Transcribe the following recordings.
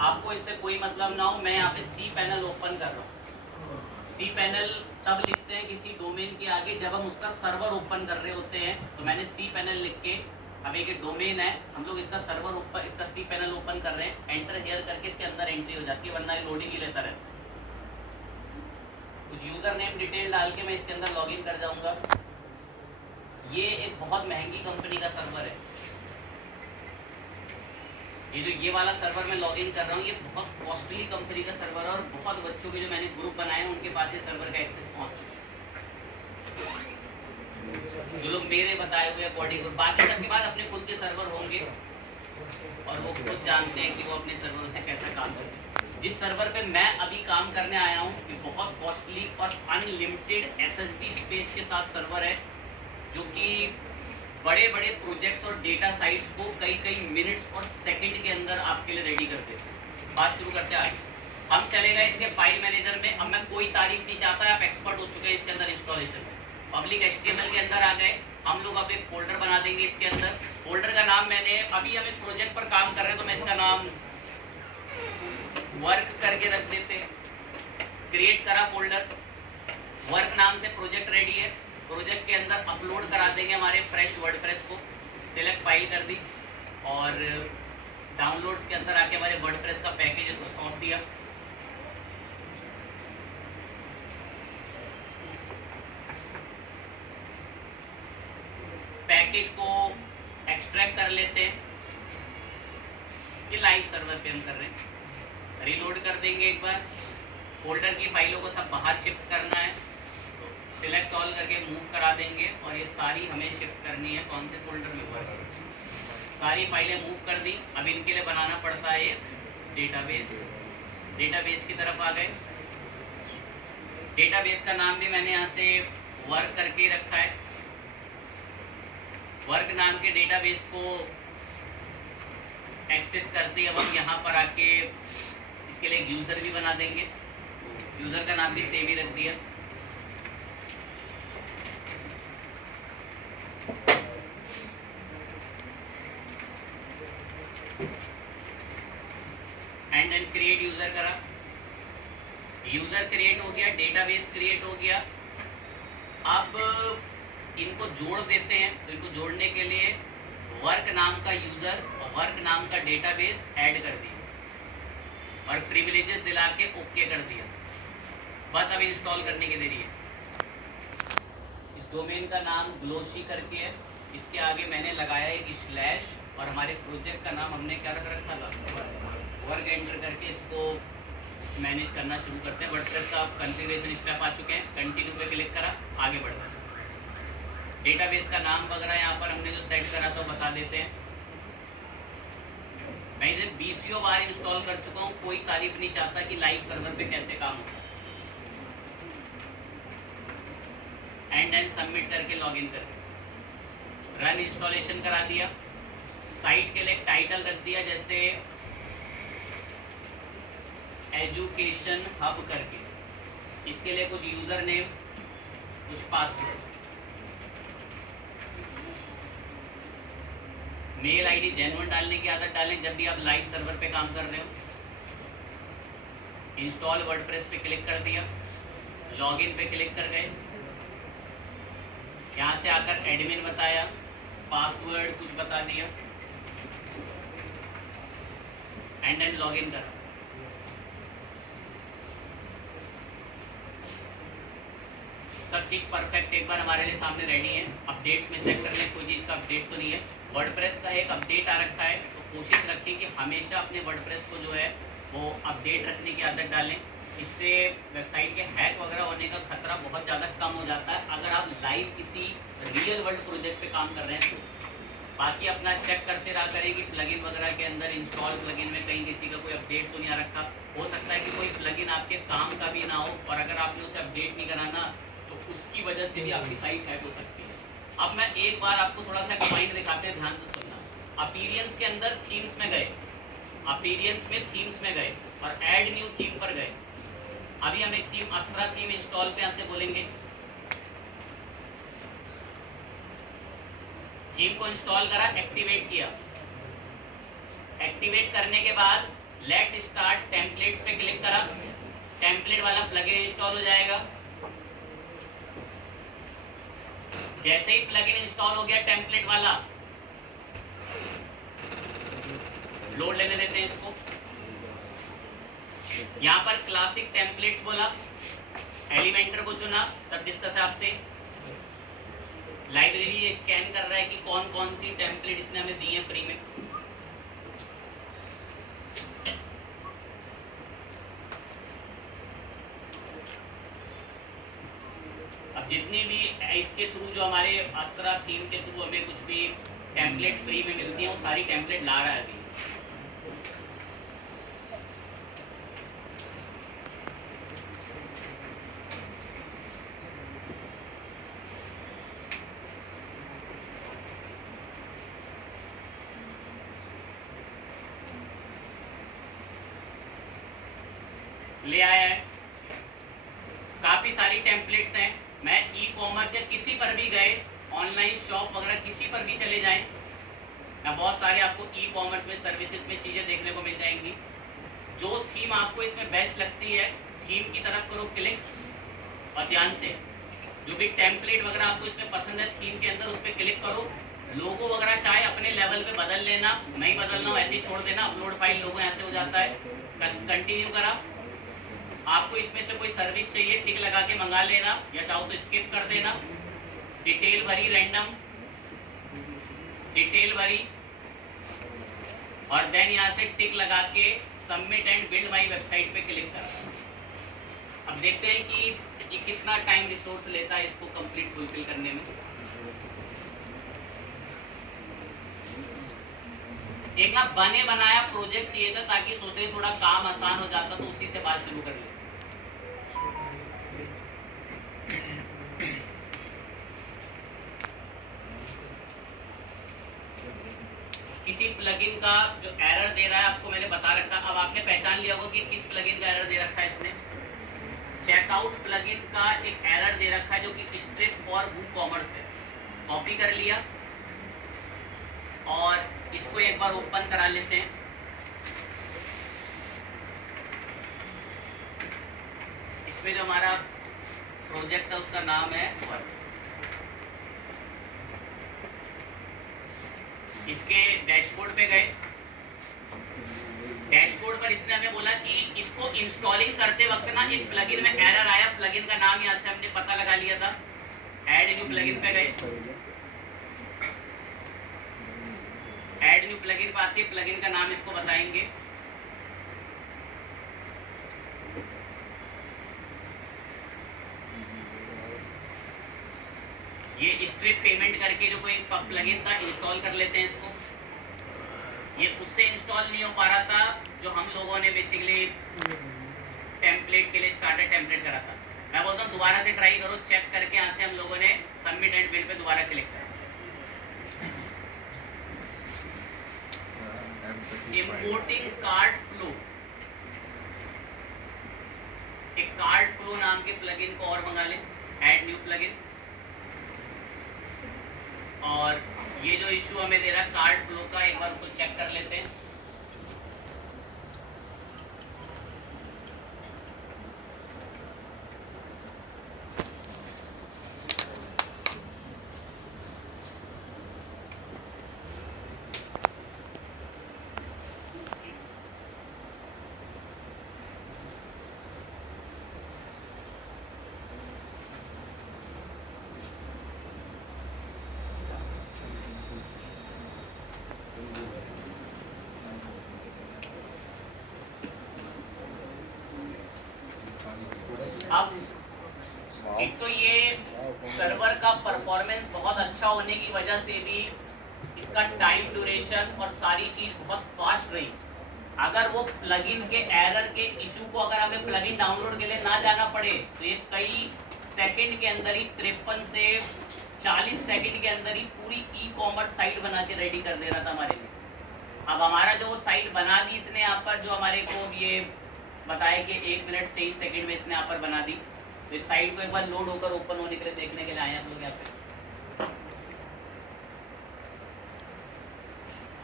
आपको इससे कोई मतलब ना हो, मैं यहाँ पे सी पैनल ओपन कर रहा हूँ। सी पैनल तब लिखते हैं किसी डोमेन के आगे जब हम उसका सर्वर ओपन कर रहे होते हैं, तो मैंने सी पैनल लिख के, अब एक डोमेन है, हम लोग इसका सर्वर ओपन, इसका सी पैनल ओपन कर रहे हैं, एंटर हेयर करके इसके अंदर एंट्री हो जाती है, वरना लोडिंग ही लेता रहता है। कुछ यूज़र नेम डिटेल डाल के मैं इसके अंदर लॉगिन कर जाऊँगा। ये एक बहुत महंगी कंपनी का सर्वर है। ये जो ये वाला सर्वर मैं लॉगिन कर रहा हूँ, ये बहुत कॉस्टली कंपनी का सर्वर है, और बहुत बच्चों के जो मैंने ग्रुप बनाए हैं उनके पास ये सर्वर का एक्सेस पहुँच चुका है, जो लोग मेरे बताए हुए अकॉर्डिंग। बाकी सबके पास अपने खुद के सर्वर होंगे और वो खुद जानते हैं कि वो अपने सर्वरों से कैसा काम करते हैं। जिस सर्वर पे मैं अभी काम करने आया हूँ, ये बहुत कॉस्टली और अनलिमिटेड SSD स्पेस के साथ सर्वर है, जो कि बड़े बड़े प्रोजेक्ट्स और डेटा साइट्स को कई कई मिनट्स और सेकंड के अंदर आपके लिए रेडी कर देते हैं। बात शुरू करते हैं आगे। हम चलेगा इसके फाइल मैनेजर में। अब मैं कोई तारीफ नहीं चाहता, आप एक्सपर्ट हो चुके हैं इसके अंदर इंस्टॉलेशन में। पब्लिक HTML के अंदर आ गए हम लोग। अब एक फोल्डर बना देंगे इसके अंदर। फोल्डर का नाम मैंने, अभी हम एक प्रोजेक्ट पर काम कर रहे हैं तो मैं इसका नाम वर्क करके रख देते हैं। क्रिएट करा फोल्डर, वर्क नाम से प्रोजेक्ट रेडी है। प्रोजेक्ट के अंदर अपलोड करा देंगे हमारे फ्रेश वर्डप्रेस को। सेलेक्ट फाइल कर दी और डाउनलोड्स के अंदर आके हमारे वर्डप्रेस का पैकेज इसको सौंप दिया। पैकेज को एक्सट्रैक्ट कर लेते हैं। ये लाइव सर्वर पे हम कर रहे हैं। रीलोड कर देंगे एक बार। फोल्डर की फाइलों को सब बाहर शिफ्ट करना है, सिलेक्ट ऑल करके मूव करा देंगे और ये सारी हमें शिफ्ट करनी है कौन से फोल्डर में, वर्क। सारी फाइलें मूव कर दी। अब इनके लिए बनाना पड़ता है एक डेटाबेस। डेटाबेस की तरफ आ गए। डेटाबेस का नाम भी मैंने यहाँ से वर्क करके रखा है। वर्क नाम के डेटाबेस को एक्सेस करते अब हम यहाँ पर आके इसके लिए एक यूज़र भी बना देंगे। यूज़र का नाम भी सेम ही रख दिया। एंड क्रिएट यूज़र करा। यूज़र क्रिएट हो गया, डेटाबेस क्रिएट हो गया। अब इनको जोड़ देते हैं। तो इनको जोड़ने के लिए वर्क नाम का यूज़र और वर्क नाम का डेटाबेस ऐड कर दिया और प्रिविलेजेस दिला के ओके कर दिया। बस अब इंस्टॉल करने की देरी है। इस डोमेन का नाम ग्लोशी करके है। इसके आगे मैंने लगाया एक स्लैश और हमारे प्रोजेक्ट का नाम हमने क्या रख रखा था, वर्क। एंटर करके इसको मैनेज करना शुरू करते हैं। वर्डप्रेस का कॉन्फ़िगरेशन स्टेप आ चुके हैं। कंटिन्यू पे क्लिक करा, आगे बढ़ना। डेटाबेस का नाम वगैरह यहाँ पर हमने जो सेट करा तो बता देते हैं। मैं इसे 20 बार इंस्टॉल कर चुका हूँ। कोई तारीफ नहीं चाहता कि लाइव सर्वर पे कैसे काम होता है। एंड सबमिट करके लॉगिन करके रन इंस्टॉलेशन करा दिया। साइट के लिए टाइटल रख दिया जैसे एजुकेशन हब करके। इसके लिए कुछ यूज़र नेम, कुछ पासवर्ड, मेल आईडी जेन्युइन डालने की आदत डालें जब भी आप लाइव सर्वर पे काम कर रहे हो। इंस्टॉल वर्डप्रेस पे क्लिक कर दिया, लॉगिन पे क्लिक कर गए। यहाँ से आकर एडमिन बताया, पासवर्ड कुछ बता दिया एंड देन लॉगिन करा। सब चीज़ परफेक्ट एक बार हमारे लिए सामने रेडी है। अपडेट्स में चेक करने कोई चीज़ का अपडेट तो नहीं है। वर्डप्रेस का एक अपडेट आ रखा है, तो कोशिश रखें कि हमेशा अपने वर्डप्रेस को जो है वो अपडेट रखने की आदत डालें। इससे वेबसाइट के हैक वगैरह होने का खतरा बहुत ज़्यादा कम हो जाता है अगर आप लाइव किसी रियल वर्ल्ड प्रोजेक्ट पे काम कर रहे हैं तो। बाकी अपना चेक करते रहा करें कि प्लगइन वगैरह के अंदर इंस्टॉल प्लगइन में कहीं किसी का कोई अपडेट तो नहीं आ रखा। हो सकता है कि कोई प्लगइन आपके काम का भी ना हो और अगर आपने उसे अपडेट नहीं कराना तो उसकी वजह से भी आपकी साइट हैक हो सकती है। अब मैं एक बार आपको थोड़ा सा पॉइंट दिखाते हैं, ध्यान से सुनना। अपीरियंस के अंदर थीम्स में गए, अपीरियंस में थीम्स में गए और ऐड न्यू थीम पर गए। अभी हम एक थीम अस्त्रा थीम इंस्टॉल पे यहाँ से बोलेंगे। थीम को इंस्टॉल करा, एक्टिवेट किया। एक्टिवेट करने के बाद लेट्स स्टार्ट टेम्पलेट्स पे क्लिक करा, टेम्पलेट वाला प्लगइन इंस्टॉल हो जाएगा। जैसे ही प्लगइन इंस्टॉल हो गया टेम्पलेट वाला, लोड लेने देते हैं इसको। यहाँ पर क्लासिक टेम्पलेट्स बोला, एलिमेंटर को चुना, सब डिस्कस है आपसे। लाइब्रेरी ये स्कैन कर रहा है कि कौन कौन सी टेम्पलेट इसने हमें दी है फ्री में। अब जितनी भी इसके थ्रू जो हमारे अस्त्रा थीम के थ्रू हमें कुछ भी टेम्पलेट फ्री में मिलती है, वो सारी टेम्पलेट ला रहा है अभी। ले आया है, काफी सारी टेम्पलेट्स हैं। मैं ई कॉमर्स या किसी पर भी गए, ऑनलाइन शॉप वगैरह किसी पर भी चले जाएं ना, बहुत सारे आपको ई कॉमर्स में सर्विसेज में चीज़ें देखने को मिल जाएंगी। जो थीम आपको इसमें बेस्ट लगती है, थीम की तरफ करो क्लिक और ध्यान से जो भी टेम्पलेट वगैरह आपको इसमें पसंद है थीम के अंदर, उस पर क्लिक करो। लोगो वगैरह चाहे अपने लेवल पे बदल लेना, नहीं बदलना हो ऐसे ही छोड़ देना। अपलोड फाइल लोगो ऐसे हो जाता है। कंटिन्यू करा। आपको इसमें से कोई सर्विस चाहिए, टिक लगा के मंगा लेना, या चाहो तो स्किप कर देना। डिटेल भरी, रैंडम डिटेल भरी, और देन यहाँ से टिक लगा के submit and build my website पे क्लिक करा। अब देखते हैं कि ये कितना टाइम रिसोर्स लेता है इसको कंप्लीट फुलफिल करने में। एक ना बने बनाया प्रोजेक्ट चाहिए था, ताकि सोच रहे थोड़ा काम आसान हो जाता, तो उसी से बात शुरू कर ले। किसी प्लगइन का जो एरर दे रहा है आपको मैंने बता रखा। अब आपने पहचान लिया होगा कि किस प्लगइन का एरर दे रखा है इसने। चेकआउट प्लगइन का एक एरर दे रखा है जो कि स्ट्रिप फॉर वूकॉमर्स है। कॉपी कर लिया और इसको एक बार ओपन करा लेते हैं। इसमें जो हमारा प्रोजेक्ट है उसका नाम है वर्क। इसके डैशबोर्ड पे गए, डैशबोर्ड पर इसने हमें बोला कि इसको इंस्टॉलिंग करते वक्त ना एक प्लगइन में एरर आया। प्लगइन का नाम यहाँ से हमने पता लगा लिया था। ऐड न्यू प्लगइन पे गए, ऐड न्यू प्लगइन पे आती है, प्लगइन का नाम इसको बताएंगे। ये स्ट्रिप पेमेंट करके जो कोई प्लगइन था इंस्टॉल कर लेते हैं इसको। ये उससे इंस्टॉल नहीं हो पा रहा था जो हम लोगों ने बेसिकली टेम्पलेट के लिए स्टार्टर टेम्पलेट करा था। मैं बोलता हूँ दोबारा से ट्राई करो, चेक करके यहाँ से हम लोगों ने सबमिट एंड बिल पे दोबारा क्लिक करा। इंपोर्टिंग कार्ड फ्लो, एक कार्ड फ्लो नाम के प्लगइन को और मंगा लें। ऐड न्यू प्लगइन, और ये जो इशू हमें दे रहा है कार्ड फ्लो का, एक बार उसको चेक कर लेते हैं। अब एक तो ये सर्वर का परफॉर्मेंस बहुत अच्छा होने की वजह से भी इसका टाइम ड्यूरेशन और सारी चीज़ बहुत फास्ट रही। अगर वो प्लगइन के एरर के इशू को अगर हमें प्लगइन डाउनलोड के लिए ना जाना पड़े तो ये कई सेकंड के अंदर ही 53 से 40 सेकंड के अंदर ही पूरी ई कॉमर्स साइट बना के रेडी कर दे रहा था हमारे लिए। अब हमारा जो वो साइट बना दी इसने यहाँ पर, जो हमारे को ये बताया कि 1 मिनट 23 सेकंड में इसने यहाँ पर बना दी। तो इस साइट को एक बार लोड होकर ओपन होने के लिए देखने के लिए आए हम लोग यहाँ पे।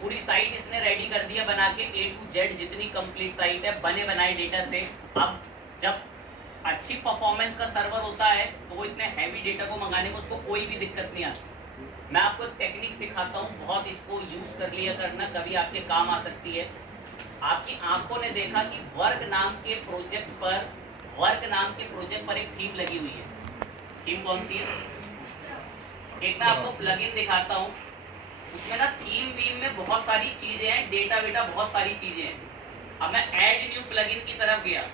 पूरी साइट इसने रेडी कर दिया बना के, A to Z जितनी कंप्लीट साइट है बने बनाए डेटा से। अब जब अच्छी परफॉर्मेंस का सर्वर होता है तो वो इतने हैवी डेटा को मंगाने में उसको कोई भी दिक्कत नहीं आती। मैं आपको एक टेक्निक सिखाता हूँ, बहुत इसको यूज़ कर लिया करना, कभी आपके काम आ सकती है। आपकी आंखों ने देखा कि वर्क नाम के प्रोजेक्ट पर एक थीम लगी हुई है। थीम कौन सी है? एक मैं आपको प्लगइन दिखाता हूँ, उसमें ना थीम वीम में बहुत सारी चीजें हैं, डेटा वेटा बहुत सारी चीजें हैं। अब मैं ऐड न्यू प्लगइन की तरफ गया,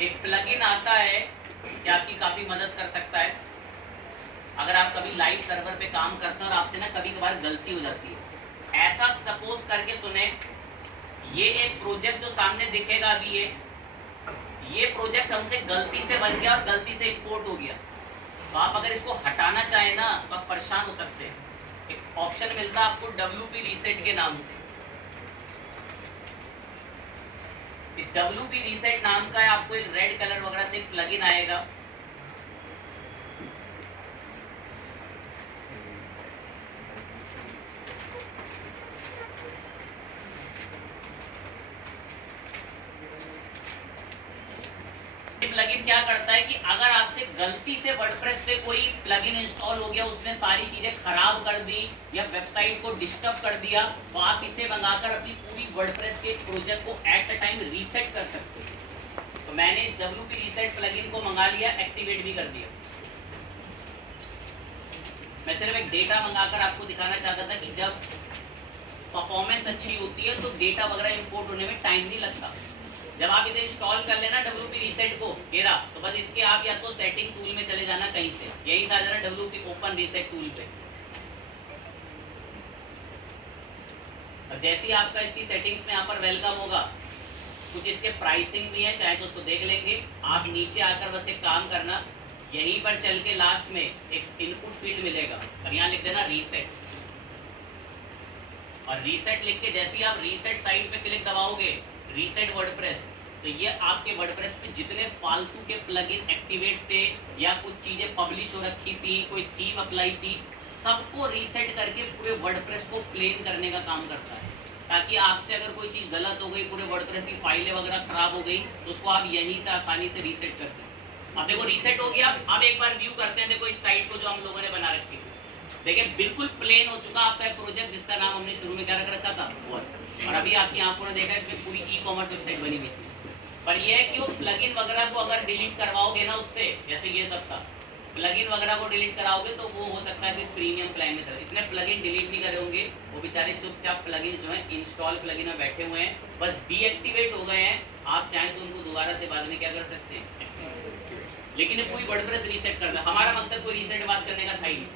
एक प्लगइन आता है कि आपकी काफी मदद कर सकता है। अगर आप कभी लाइव सर्वर पे काम करते हैं और आपसे ना कभी कभार गलती हो जाती है, ऐसा सपोज करके सुने, ये एक प्रोजेक्ट जो सामने दिखेगा अभी, ये प्रोजेक्ट हमसे गलती से बन गया और गलती से इंपोर्ट हो गया। तो आप अगर इसको हटाना चाहें ना तो आप परेशान हो सकते हैं। एक ऑप्शन मिलता है आपको WP रीसेट के नाम से। इस WP रीसेट नाम का है, आपको एक रेड कलर वगैरह से एक प्लगइन आएगा। प्लगइन क्या करता है कि अगर आपसे गलती से वर्डप्रेस पे कोई प्लगइन इंस्टॉल हो गया, उसने सारी चीजें खराब कर दी या वेबसाइट को डिस्टर्ब कर दिया, तो आप इसे मंगाकर अपनी पूरी वर्डप्रेस के प्रोजेक्ट को एट अ टाइम रीसेट कर सकते हैं। तो मैंने इस WP रीसेट प्लगइन को मंगा लिया, एक्टिवेट भी कर दिया। मैं सिर्फ एक डेटा मंगाकर आपको दिखाना चाहता था कि जब परफॉर्मेंस अच्छी होती है तो डेटा वगैरह इंपोर्ट होने में टाइम नहीं लगता। जब आप इसे इंस्टॉल कर लेना WP रीसेट को, येरा, तो बस इसके आप या तो सेटिंग टूल में चले जाना कहीं से, यहीं से आ जाना WP ओपन रीसेट टूल पे। और जैसे ही आपका इसकी सेटिंग्स में यहाँ पर वेलकम होगा, कुछ इसके प्राइसिंग भी है, चाहे तो उसको देख लेंगे। आप नीचे आकर बस एक काम करना, यहीं पर चल के लास्ट में एक इनपुट फील्ड मिलेगा और यहाँ लिख देना रीसेट। और रीसेट लिख के जैसे ही आप रीसेट साइड पे क्लिक दबाओगे, रीसेट वर्डप्रेस, तो ये आपके वर्डप्रेस पे जितने फालतू के प्लगइन एक्टिवेट थे या कुछ चीज़ें पब्लिश हो रखी थी, कोई थीम अप्लाई थी, सबको रीसेट करके पूरे वर्डप्रेस को प्लेन करने का काम करता है। ताकि आपसे अगर कोई चीज़ गलत हो गई, पूरे वर्डप्रेस की फाइलें वगैरह खराब हो गई, तो उसको आप यहीं से आसानी से रीसेट कर सकते। अब देखो रीसेट हो गया। अब एक बार व्यू करते हैं, देखो इस साइट को जो हम लोगों ने बना रखी है, देखिए बिल्कुल प्लेन हो चुका आपका एक प्रोजेक्ट जिसका नाम हमने शुरू में क्या रख रखा था, और अभी आपकी आंखों ने देखा इसमें पूरी ई-कॉमर्स वेबसाइट बनी हुई थी। पर यह है कि वो प्लगइन वगैरह को अगर डिलीट करवाओगे ना उससे, जैसे ये सब था, प्लगइन वगैरह को डिलीट कराओगे तो वो हो सकता है कि प्रीमियम प्लान में था। इसने प्लगइन डिलीट नहीं करे होंगे, वो बेचारे चुपचाप प्लगइन जो है इंस्टॉल प्लगइन में बैठे हुए हैं, बस डीएक्टिवेट हो गए हैं। आप चाहें तो उनको दोबारा से बाद में क्या कर सकते हैं, लेकिन ये पूरी वर्डप्रेस रीसेट करना। हमारा मकसद कोई रीसेट बात करने का था ही नहीं।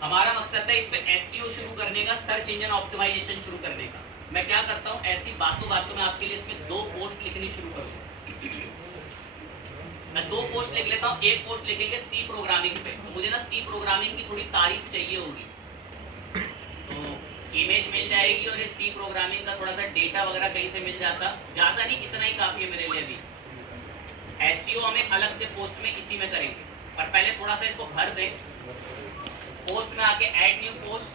हमारा मकसद था इस पे SEO शुरू करने का, सर्च इंजन ऑप्टिमाइजेशन शुरू करने का। मैं क्या करता हूँ, ऐसी बातों में आपके लिए इसमें 2 पोस्ट लिखनी शुरू करूँ। मैं 2 पोस्ट लिख लेता हूँ। एक पोस्ट लिखेंगे C प्रोग्रामिंग पे, तो मुझे ना C प्रोग्रामिंग की थोड़ी तारीफ चाहिए होगी, तो इमेज मिल जाएगी और इस C प्रोग्रामिंग का थोड़ा सा डेटा वगैरह कहीं से मिल जाता, ज़्यादा नहीं, इतना ही काफ़ी है मेरे लिए अभी। SEO हम एक अलग से पोस्ट में इसी में करेंगे, पर पहले थोड़ा सा इसको भर दें। पोस्ट में आके ऐड न्यू पोस्ट,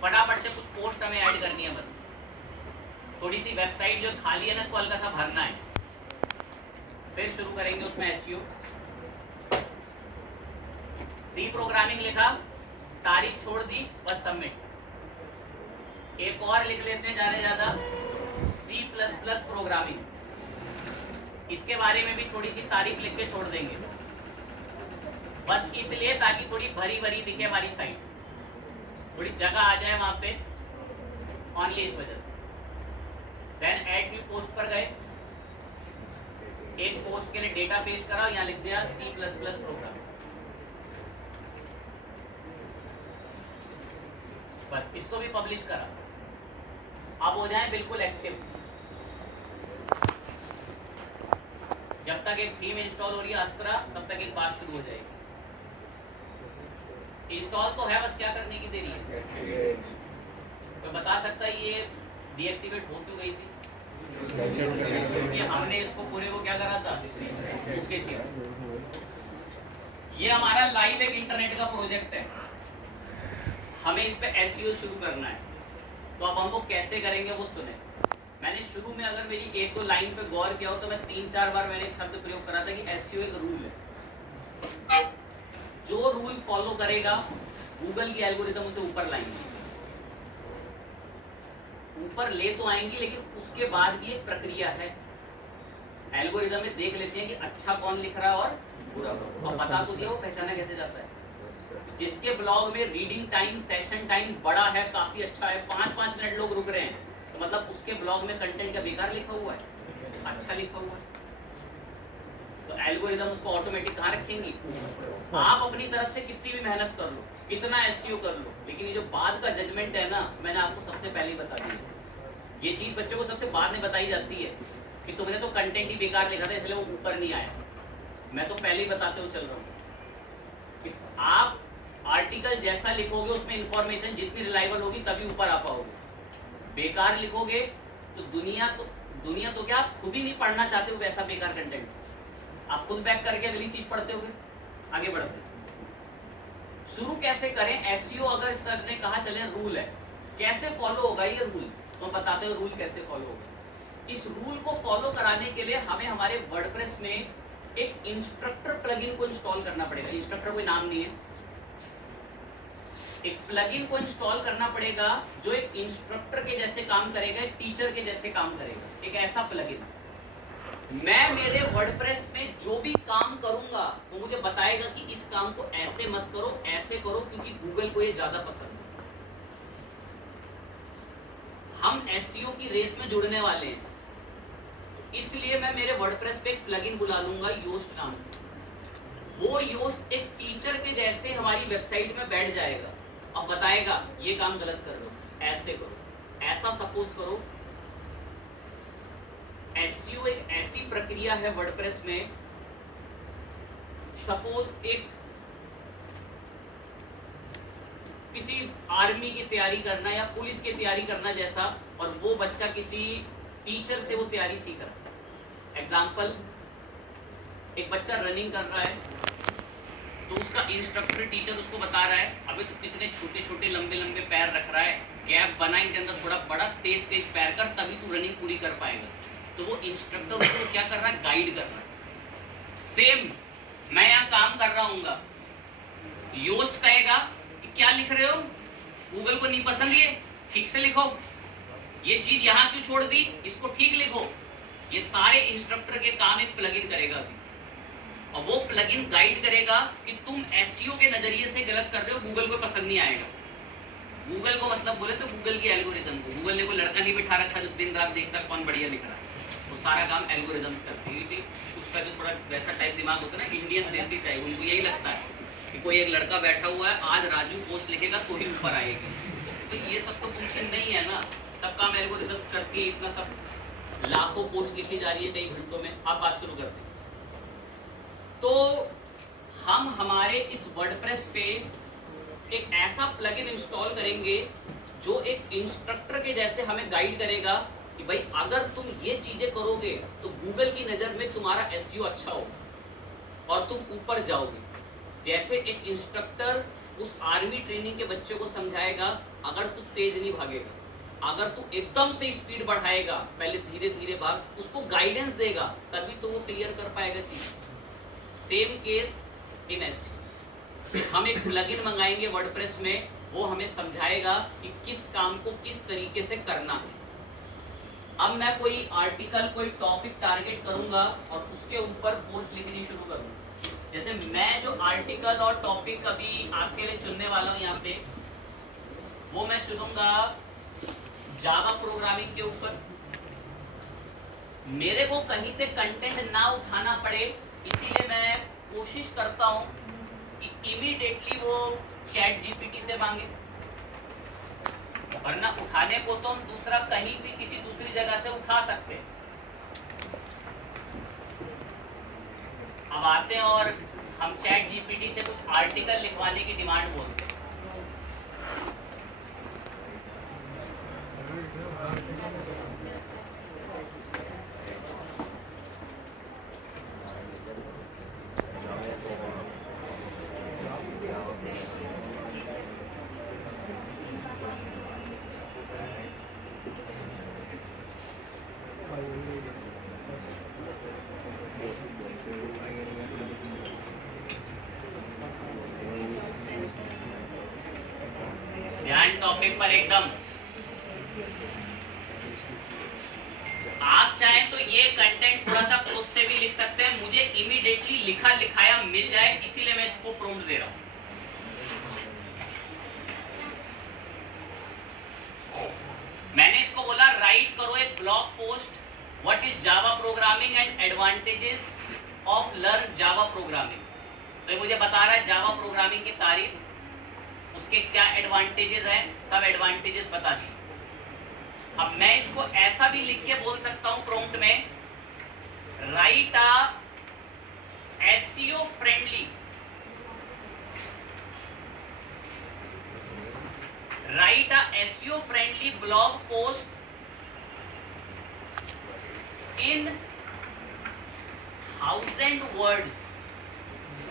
फटाफट से कुछ पोस्ट हमें ऐड करनी है। बस थोड़ी सी वेबसाइट जो खाली है ना, इसको हल्का सा भरना है, फिर शुरू करेंगे उसमें SEO। C प्रोग्रामिंग लिखा, तारीख छोड़ दी, बस सबमिट। एक और लिख लेते हैं ज़्यादा C++ प्रोग्रामिंग, इसके बारे में भी थोड़ी सी तारीख लिख के छोड़ देंगे, बस इसलिए ताकि थोड़ी भरी भरी दिखे हमारी साइट, थोड़ी जगह आ जाए वहां पे, ऑनली इस वजह से। देन ऐड न्यू पोस्ट पर गए, एक पोस्ट के लिए डेटा पेश करा, यहाँ लिख दिया C++ प्रोग्राम, बस इसको भी पब्लिश करा। अब हो जाए बिल्कुल एक्टिव। जब तक एक थीम इंस्टॉल हो रही है अस्त्रा, तब तक एक बात शुरू हो जाएगी। इंस्टॉल तो है, बस क्या करने की देरी है। कोई बता सकता है ये डीएक्टिवेट हो क्यों गई थी? ये हमने इसको पूरे को क्या करा था, ये हमारा लाइव एक इंटरनेट का प्रोजेक्ट है, हमें इस पे एसईओ शुरू करना है। तो अब हमको कैसे करेंगे वो सुने। मैंने शुरू में अगर मेरी एक दो लाइन पे गौर किया हो तो मैं 3-4 बार मैंने एक शब्द प्रयोग करा था कि एसईओ एक रूल है। जो रूल फॉलो करेगा गूगल की एल्गोरिथम उसे ऊपर लाएंगे, ऊपर ले तो आएंगी, लेकिन उसके बाद भी एक प्रक्रिया है। एल्गोरिथम में देख लेते हैं कि अच्छा कौन लिख रहा है और बुरा कौन। अब बता तो दिया, वो पहचाना कैसे जाता है। जिसके ब्लॉग में रीडिंग टाइम, सेशन टाइम बड़ा है, काफी अच्छा है, 5-5 मिनट लोग रुक रहे हैं, तो मतलब उसके ब्लॉग में कंटेंट क्या बेकार लिखा हुआ है, अच्छा लिखा हुआ है। तो एल्गोरिथम उसको ऑटोमेटिक कहाँ रखेंगी? आप अपनी तरफ से कितनी भी मेहनत कर लो, कितना एसईओ कर लो, लेकिन ये जो बाद का जजमेंट है ना, मैंने आपको सबसे पहले ही बता दिया। ये चीज बच्चों को सबसे बाद में बताई जाती है कि तुमने तो कंटेंट ही बेकार लिखा था इसलिए वो ऊपर नहीं आया। मैं तो पहले ही बताते हुए चल रहा हूँ कि आप आर्टिकल जैसा लिखोगे उसमें इंफॉर्मेशन जितनी रिलायबल होगी तभी ऊपर आ पाओगे। बेकार लिखोगे तो दुनिया तो क्या, आप खुद ही नहीं पढ़ना चाहते हो वैसा बेकार कंटेंट, आप खुद बैक करके अगली चीज पढ़ते हो, आगे बढ़ते। शुरू कैसे करें एसईओ? अगर सर ने कहा चले रूल है, कैसे फॉलो होगा ये रूल, तो बताते हो रूल कैसे फॉलो होगा। इस रूल को फॉलो कराने के लिए हमें हमारे वर्डप्रेस में एक इंस्ट्रक्टर प्लगइन को इंस्टॉल करना पड़ेगा। इंस्ट्रक्टर कोई नाम नहीं है, एक प्लगइन को इंस्टॉल करना पड़ेगा जो एक इंस्ट्रक्टर के जैसे काम करेगा, एक टीचर के जैसे काम करेगा। एक ऐसा प्लगइन मैं मेरे वर्डप्रेस में जो भी काम करूंगा वो मुझे बताएगा कि इस काम को ऐसे मत करो, ऐसे करो, क्योंकि गूगल को ये ज्यादा पसंद है। हम एसईओ की रेस में जुड़ने वाले हैं, इसलिए मैं मेरे वर्डप्रेस पे एक प्लगइन बुला लूंगा योस्ट नाम से। वो योस्ट एक टीचर के जैसे हमारी वेबसाइट में बैठ जाएगा और बताएगा ये काम गलत कर रहे हो, ऐसे करो, ऐसा सपोज करो। एसईओ एक ऐसी प्रक्रिया है वर्डप्रेस में, सपोज एक किसी आर्मी की तैयारी करना या पुलिस की तैयारी करना जैसा, और वो बच्चा किसी टीचर से वो तैयारी सीख रहा है। एग्जाम्पल, एक बच्चा रनिंग कर रहा है तो उसका इंस्ट्रक्टर टीचर उसको बता रहा है अबे तू कितने छोटे छोटे लंबे लंबे पैर रख रहा है, गैप बना इनके अंदर, थोड़ा बड़ा तेज पैर कर, तभी तू रनिंग पूरी कर पाएगा। तो वो इंस्ट्रक्टर उसको क्या कर रहा है, गाइड कर रहा है। सेम मैं यहाँ काम कर रहा हूँ, योस्ट कहेगा कि क्या लिख रहे हो, गूगल को नहीं पसंद, ये ठीक से लिखो, ये चीज यहाँ क्यों छोड़ दी, इसको ठीक लिखो। ये सारे इंस्ट्रक्टर के काम एक प्लगइन करेगा अभी, और वो प्लगइन गाइड करेगा कि तुम एसईओ के नजरिए से गलत कर रहे हो, गूगल को पसंद नहीं आएगा। गूगल को मतलब बोले तो गूगल की एल्गोरिथम को, गूगल ने कोई लड़का नहीं बिठा रखा जो दिन रात देखता कौन बढ़िया लिख रहा है, वो सारा काम एल्गोरिथम्स करती है। उसका जो थोड़ा वैसा टाइप दिमाग होता है ना, इंडियन देसी टाइप, उनको यही लगता है कि कोई एक लड़का बैठा हुआ है, आज राजू पोस्ट लिखेगा तो ही ऊपर आएगी। तो ये सब तो मुमकिन नहीं है ना, सब काम एल्गोरिथम्स करती है। इतना सब लाखों पोस्ट लिखी जा रही है कई घंटों में। आप बात शुरू करते हैं। तो हम हमारे इस वर्डप्रेस पे एक ऐसा प्लगइन इंस्टॉल करेंगे जो एक इंस्ट्रक्टर के जैसे हमें गाइड करेगा कि भाई अगर तुम ये चीजें करोगे तो गूगल की नजर में तुम्हारा एसईओ अच्छा होगा और तुम ऊपर जाओगे। जैसे एक इंस्ट्रक्टर उस आर्मी ट्रेनिंग के बच्चे को समझाएगा, अगर तू तेज नहीं भागेगा, अगर तू एकदम से स्पीड बढ़ाएगा, पहले धीरे धीरे भाग, उसको गाइडेंस देगा, तभी तो वो क्लियर कर पाएगा चीज। सेम केस इन एसईओ, हम एक प्लगइन मंगाएंगे वर्डप्रेस में, वो हमें समझाएगा कि किस काम को किस तरीके से करना है। अब मैं कोई आर्टिकल, कोई टॉपिक टारगेट करूंगा और उसके ऊपर पोस्ट लिखनी शुरू करूंगा। जैसे मैं जो आर्टिकल और टॉपिक अभी आपके लिए चुनने वाला हूँ यहाँ पे, वो मैं चुनूंगा जावा प्रोग्रामिंग के ऊपर। मेरे को कहीं से कंटेंट ना उठाना पड़े, इसीलिए मैं कोशिश करता हूँ कि इमीडिएटली वो चैट जीपीटी से मांगे, वरना उठाने को तो हम दूसरा कहीं भी किसी दूसरी जगह से उठा सकते हैं। अब आते हैं और हम चैट जीपीटी से कुछ आर्टिकल लिखवाने की डिमांड बोलते हैं। टॉपिक पर एकदम। आप चाहें तो ये कंटेंट थोड़ा सा खुद से भी लिख सकते हैं, मुझे इमीडिएटली लिखा लिखाया मिल जाए इसीलिए मैं इसको प्रॉम्प्ट दे रहा हूं। मैंने इसको बोला राइट करो एक blog post, what is Java programming and advantages of learn Java programming. तो ये मुझे बता रहा है जावा प्रोग्रामिंग की तारीफ, उसके क्या एडवांटेजेस हैं, सब एडवांटेजेस बता दी। अब मैं इसको ऐसा भी लिख के बोल सकता हूं प्रॉम्प्ट में, right a SEO friendly, write a SEO friendly blog post in 1000 words।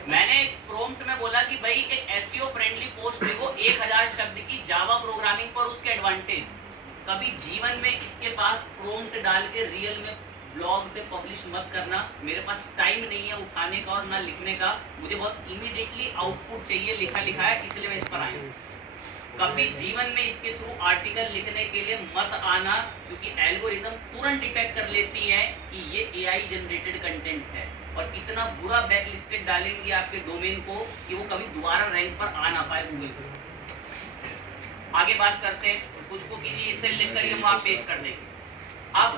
मैंने एक प्रॉम्प्ट में बोला कि भाई एक SEO फ्रेंडली पोस्ट लिखो 1000 शब्द की जावा प्रोग्रामिंग पर, उसके एडवांटेज। कभी जीवन में इसके पास प्रॉम्प्ट डाल के रियल में ब्लॉग पे पब्लिश मत करना, मेरे पास टाइम नहीं है उठाने का और ना लिखने का, मुझे बहुत इमीडिएटली आउटपुट चाहिए लिखा लिखा है, इसलिए मैं इस पर आया। कभी जीवन में इसके थ्रू आर्टिकल लिखने के लिए मत आना, क्योंकि एल्गोरिदम तुरंत डिटेक्ट कर लेती है कि ये एआई जनरेटेड कंटेंट है और इतना बुरा बैक लिस्टेड डालेंगे आपके डोमेन को कि वो कभी दोबारा रैंक पर आ ना पाए गूगल पर। आगे बात करते हैं, कुछ को कीजिए इससे लिख कर हम आप पेश कर देंगे। अब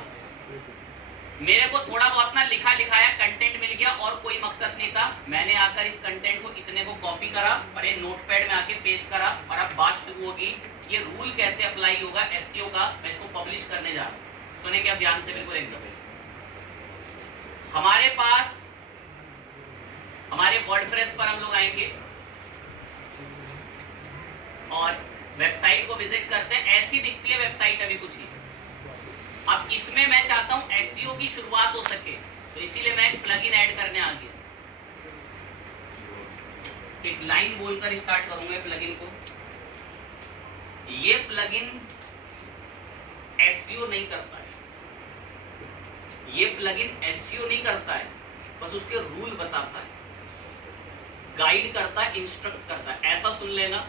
मेरे को थोड़ा बहुत ना लिखा लिखाया कंटेंट मिल गया और कोई मकसद नहीं था, मैंने आकर इस कंटेंट को इतने को कॉपी करा और एक नोटपैड में आके पेस्ट करा और अब बात शुरू होगी ये रूल कैसे अप्लाई होगा एसईओ का, मैं इसको पब्लिश करने जा रहा हूं। सुनेंगे आप ध्यान से बिल्कुल एकदम। हमारे पास हमारे वर्डप्रेस पर हम लोग आएंगे और वेबसाइट को विजिट करते हैं, ऐसी दिखती है वेबसाइट अभी कुछ ही। अब इसमें मैं चाहता हूं एसईओ की शुरुआत हो सके, तो इसीलिए मैं एक प्लगइन ऐड करने आ गया। एक लाइन बोलकर स्टार्ट करूंगा प्लगइन को। ये प्लगइन एसईओ नहीं करता है, ये प्लगइन एसईओ नहीं करता है, बस उसके रूल बताता है, गाइड करता है, इंस्ट्रक्ट करता है। ऐसा सुन लेना,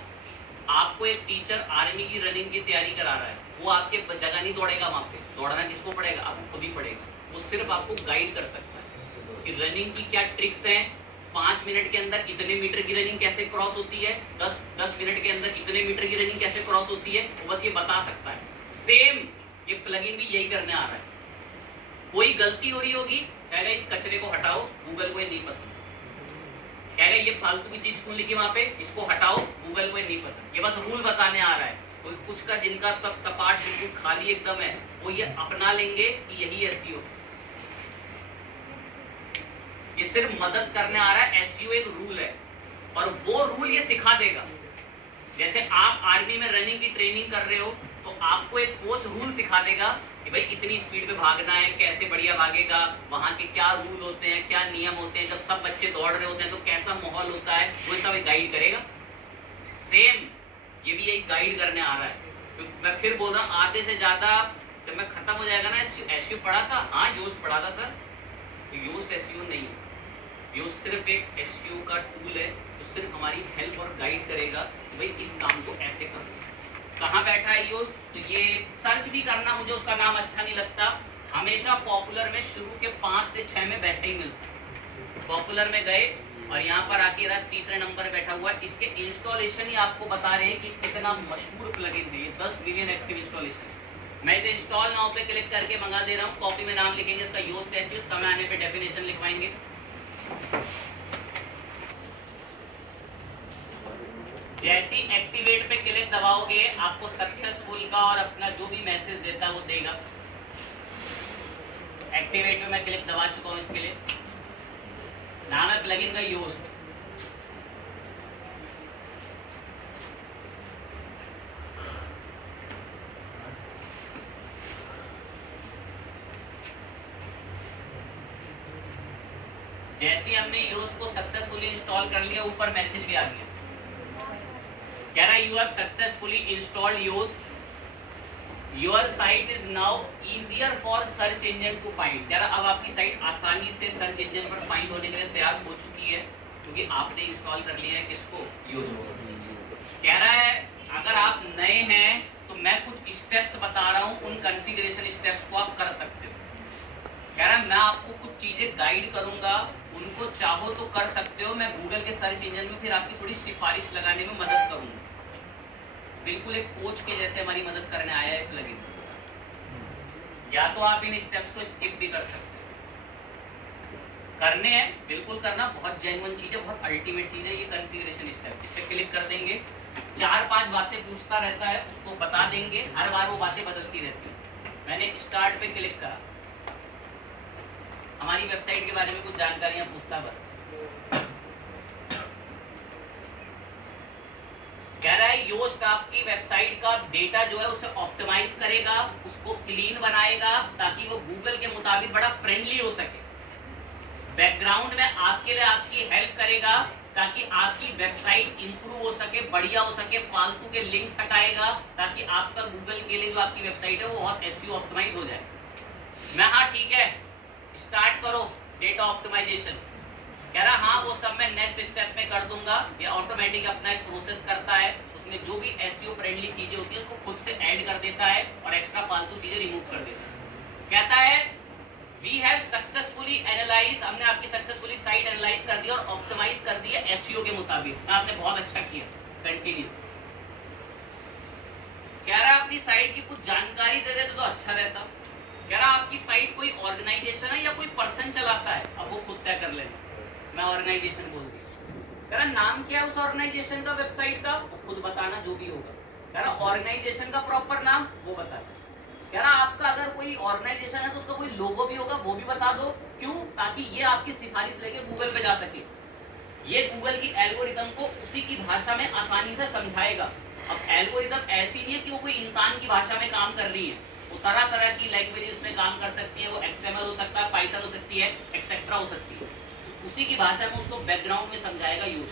आपको एक टीचर आर्मी की रनिंग की तैयारी करा रहा है, वो आपके जगह नहीं दौड़ेगा, वहां पे दौड़ना किसको पड़ेगा, आपको खुद ही पड़ेगा। वो सिर्फ आपको गाइड कर सकता है कि रनिंग की क्या ट्रिक्स हैं, 5 मिनट के अंदर इतने मीटर की रनिंग कैसे क्रॉस होती है, 10 मिनट के अंदर इतने मीटर की रनिंग कैसे क्रॉस होती है, वो बस ये बता सकता है। सेम ये प्लगइन भी यही करने आ रहा है। कोई गलती हो रही होगी, कहेगा इस कचरे को हटाओ, गूगल को ये नहीं पसंद, कहेगा ये फालतू की चीज क्यों लिखी वहां पे, इसको हटाओ, गूगल को ये नहीं पसंद। ये बस रूल बताने आ रहा है। कोई कुछ का जिनका सब सपाट बिल्कुल खाली एकदम है, वो ये अपना लेंगे कि यही एसईओ। ये सिर्फ मदद करने आ रहा है, एसईओ एक रूल है और वो रूल ये सिखा देगा। जैसे आप आर्मी में रनिंग की ट्रेनिंग कर रहे हो तो आपको एक कोच रूल सिखा देगा कि भाई इतनी स्पीड पे भागना है, कैसे बढ़िया भागेगा, वहां के क्या रूल होते हैं, क्या नियम होते हैं, जब सब बच्चे दौड़ रहे होते हैं तो कैसा माहौल होता है, वो सब गाइड करेगा। सेम ये भी यही गाइड करने आ रहा है। मैं फिर बोल रहा हूँ, आधे से ज्यादा जब मैं खत्म हो जाएगा ना, एसईओ पढ़ा था, हाँ योस्ट पढ़ा था सर, तो योस्ट एसईओ नहीं है, योस्ट सिर्फ एक एसईओ का टूल है जो सिर्फ हमारी हेल्प और गाइड करेगा कि भाई इस काम को ऐसे करो। कहाँ बैठा है योस्ट, तो ये सर्च भी करना मुझे उसका नाम अच्छा नहीं लगता, हमेशा पॉपुलर में शुरू के 5 से 6 में बैठा ही मिलता है। पॉपुलर में गए और यहाँ पर आके रहा तीसरे नंबर पे बैठा हुआ है। इसके इंस्टॉलेशन ही आपको बता रहे हैं कि कितना मशहूर प्लगइन है ये, 10 मिलियन एक्टिव इंस्टॉलेशन। मैं इसे इंस्टॉल नाउ पे क्लिक करके मंगा दे रहा हूँ, कॉपी में नाम लिखेंगे इसका योस्ट एसईओ, समय आने पे डेफिनेशन लिखवाएंगे। जैसी एक्टिवेट पे क्लिक दबाओगे आपको सक्सेसफुल का और अपना जो भी मैसेज देता है वो देगा। एक्टिवेट पे मैं क्लिक दबा चुका हूँ, इसके लिए नाम है प्लगइन का योस्ट। जैसे हमने योस्ट को सक्सेसफुली इंस्टॉल कर लिया, ऊपर मैसेज भी आ गया, कह रहा है you have successfully installed Yoast, your site is now easier for search engine to find. कह रहा अब आपकी साइट आसानी से सर्च इंजन पर फाइंड होने के लिए तैयार हो चुकी है, क्योंकि आपने इंस्टॉल कर लिया है किसको, योस्ट। कह रहा है अगर आप नए हैं तो मैं कुछ स्टेप्स बता रहा हूँ, उन कॉन्फ़िगरेशन स्टेप्स को आप कर सकते हो। कह रहा मैं आपको कुछ चीज़ें गाइड करूँगा, उनको चाहो तो कर सकते हो। मैं गूगल के सर्च इंजन में फिर आपकी थोड़ी सिफारिश लगाने में मदद करूँगा। बिल्कुल एक कोच के जैसे हमारी मदद करने आया है प्लगइन। या तो आप इन स्टेप्स को स्किप भी कर सकते हो, करने हैं बिल्कुल करना, बहुत जेन्युइन चीज़ है, बहुत अल्टीमेट चीज़ है ये कॉन्फ़िगरेशन स्टेप। इस पर क्लिक कर देंगे, 4-5 बातें पूछता रहता है, उसको बता देंगे, हर बार वो बातें बदलती रहती है। मैंने स्टार्ट पे क्लिक करा, हमारी वेबसाइट के बारे में कुछ जानकारियाँ पूछता बस। कह रहा है योस्ट आपकी वेबसाइट का डेटा जो है उसे ऑप्टिमाइज करेगा, उसको क्लीन बनाएगा ताकि वो गूगल के मुताबिक बड़ा फ्रेंडली हो सके। बैकग्राउंड में आपके लिए आपकी हेल्प करेगा ताकि आपकी वेबसाइट इंप्रूव हो सके, बढ़िया हो सके, फालतू के लिंक्स हटाएगा ताकि आपका गूगल के लिए जो आपकी वेबसाइट है वो बहुत एसईओ ऑप्टिमाइज हो जाए। मैं हाँ ठीक है, स्टार्ट करो डेटा ऑप्टिमाइजेशन। कह रहा हाँ वो सब मैं नेक्स्ट स्टेप में कर दूंगा। ये ऑटोमेटिक अपना एक प्रोसेस करता है, उसमें जो भी एसईओ फ्रेंडली चीजें होती है उसको खुद से ऐड कर देता है और एक्स्ट्रा फालतू चीजें रिमूव कर देता है। कहता है वी हैव सक्सेसफुली एनालाइज, हमने आपकी सक्सेसफुली साइट एनालाइज कर दी और ऑप्टिमाइज कर दी है एसईओ के मुताबिक। आपने बहुत अच्छा किया, कंटिन्यू। कह रहा है अपनी साइट की कुछ जानकारी दे देते तो अच्छा रहता। कह रहा आपकी साइट कोई ऑर्गेनाइजेशन है या कोई पर्सन चलाता है, अब वो खुद तय कर लेना। मैं ऑर्गेनाइजेशन बोल दी। कह रहा नाम क्या है उस ऑर्गेनाइजेशन का, वेबसाइट का, वो खुद बताना जो भी होगा। कह रहा ऑर्गेनाइजेशन का प्रॉपर नाम वो बताना। कह रहा आपका अगर कोई ऑर्गेनाइजेशन है तो उसका कोई लोगो भी होगा, वो भी बता दो। क्यों? ताकि ये आपकी सिफारिश लेके गूगल पे जा सके। ये गूगल की एल्गोरिथम को उसी की भाषा में आसानी से समझाएगा। अब एल्गोरिथम ऐसी नहीं है कि वो कोई इंसान की भाषा में काम कर रही है, वो तरह तरह की लैंग्वेजेस में काम कर सकती है। वो एक्सएमएल हो सकता है, पाइथन हो सकती है, एक्सेट्रा हो सकती है। उसी की भाषा में उसको बैकग्राउंड में समझाएगा यूज।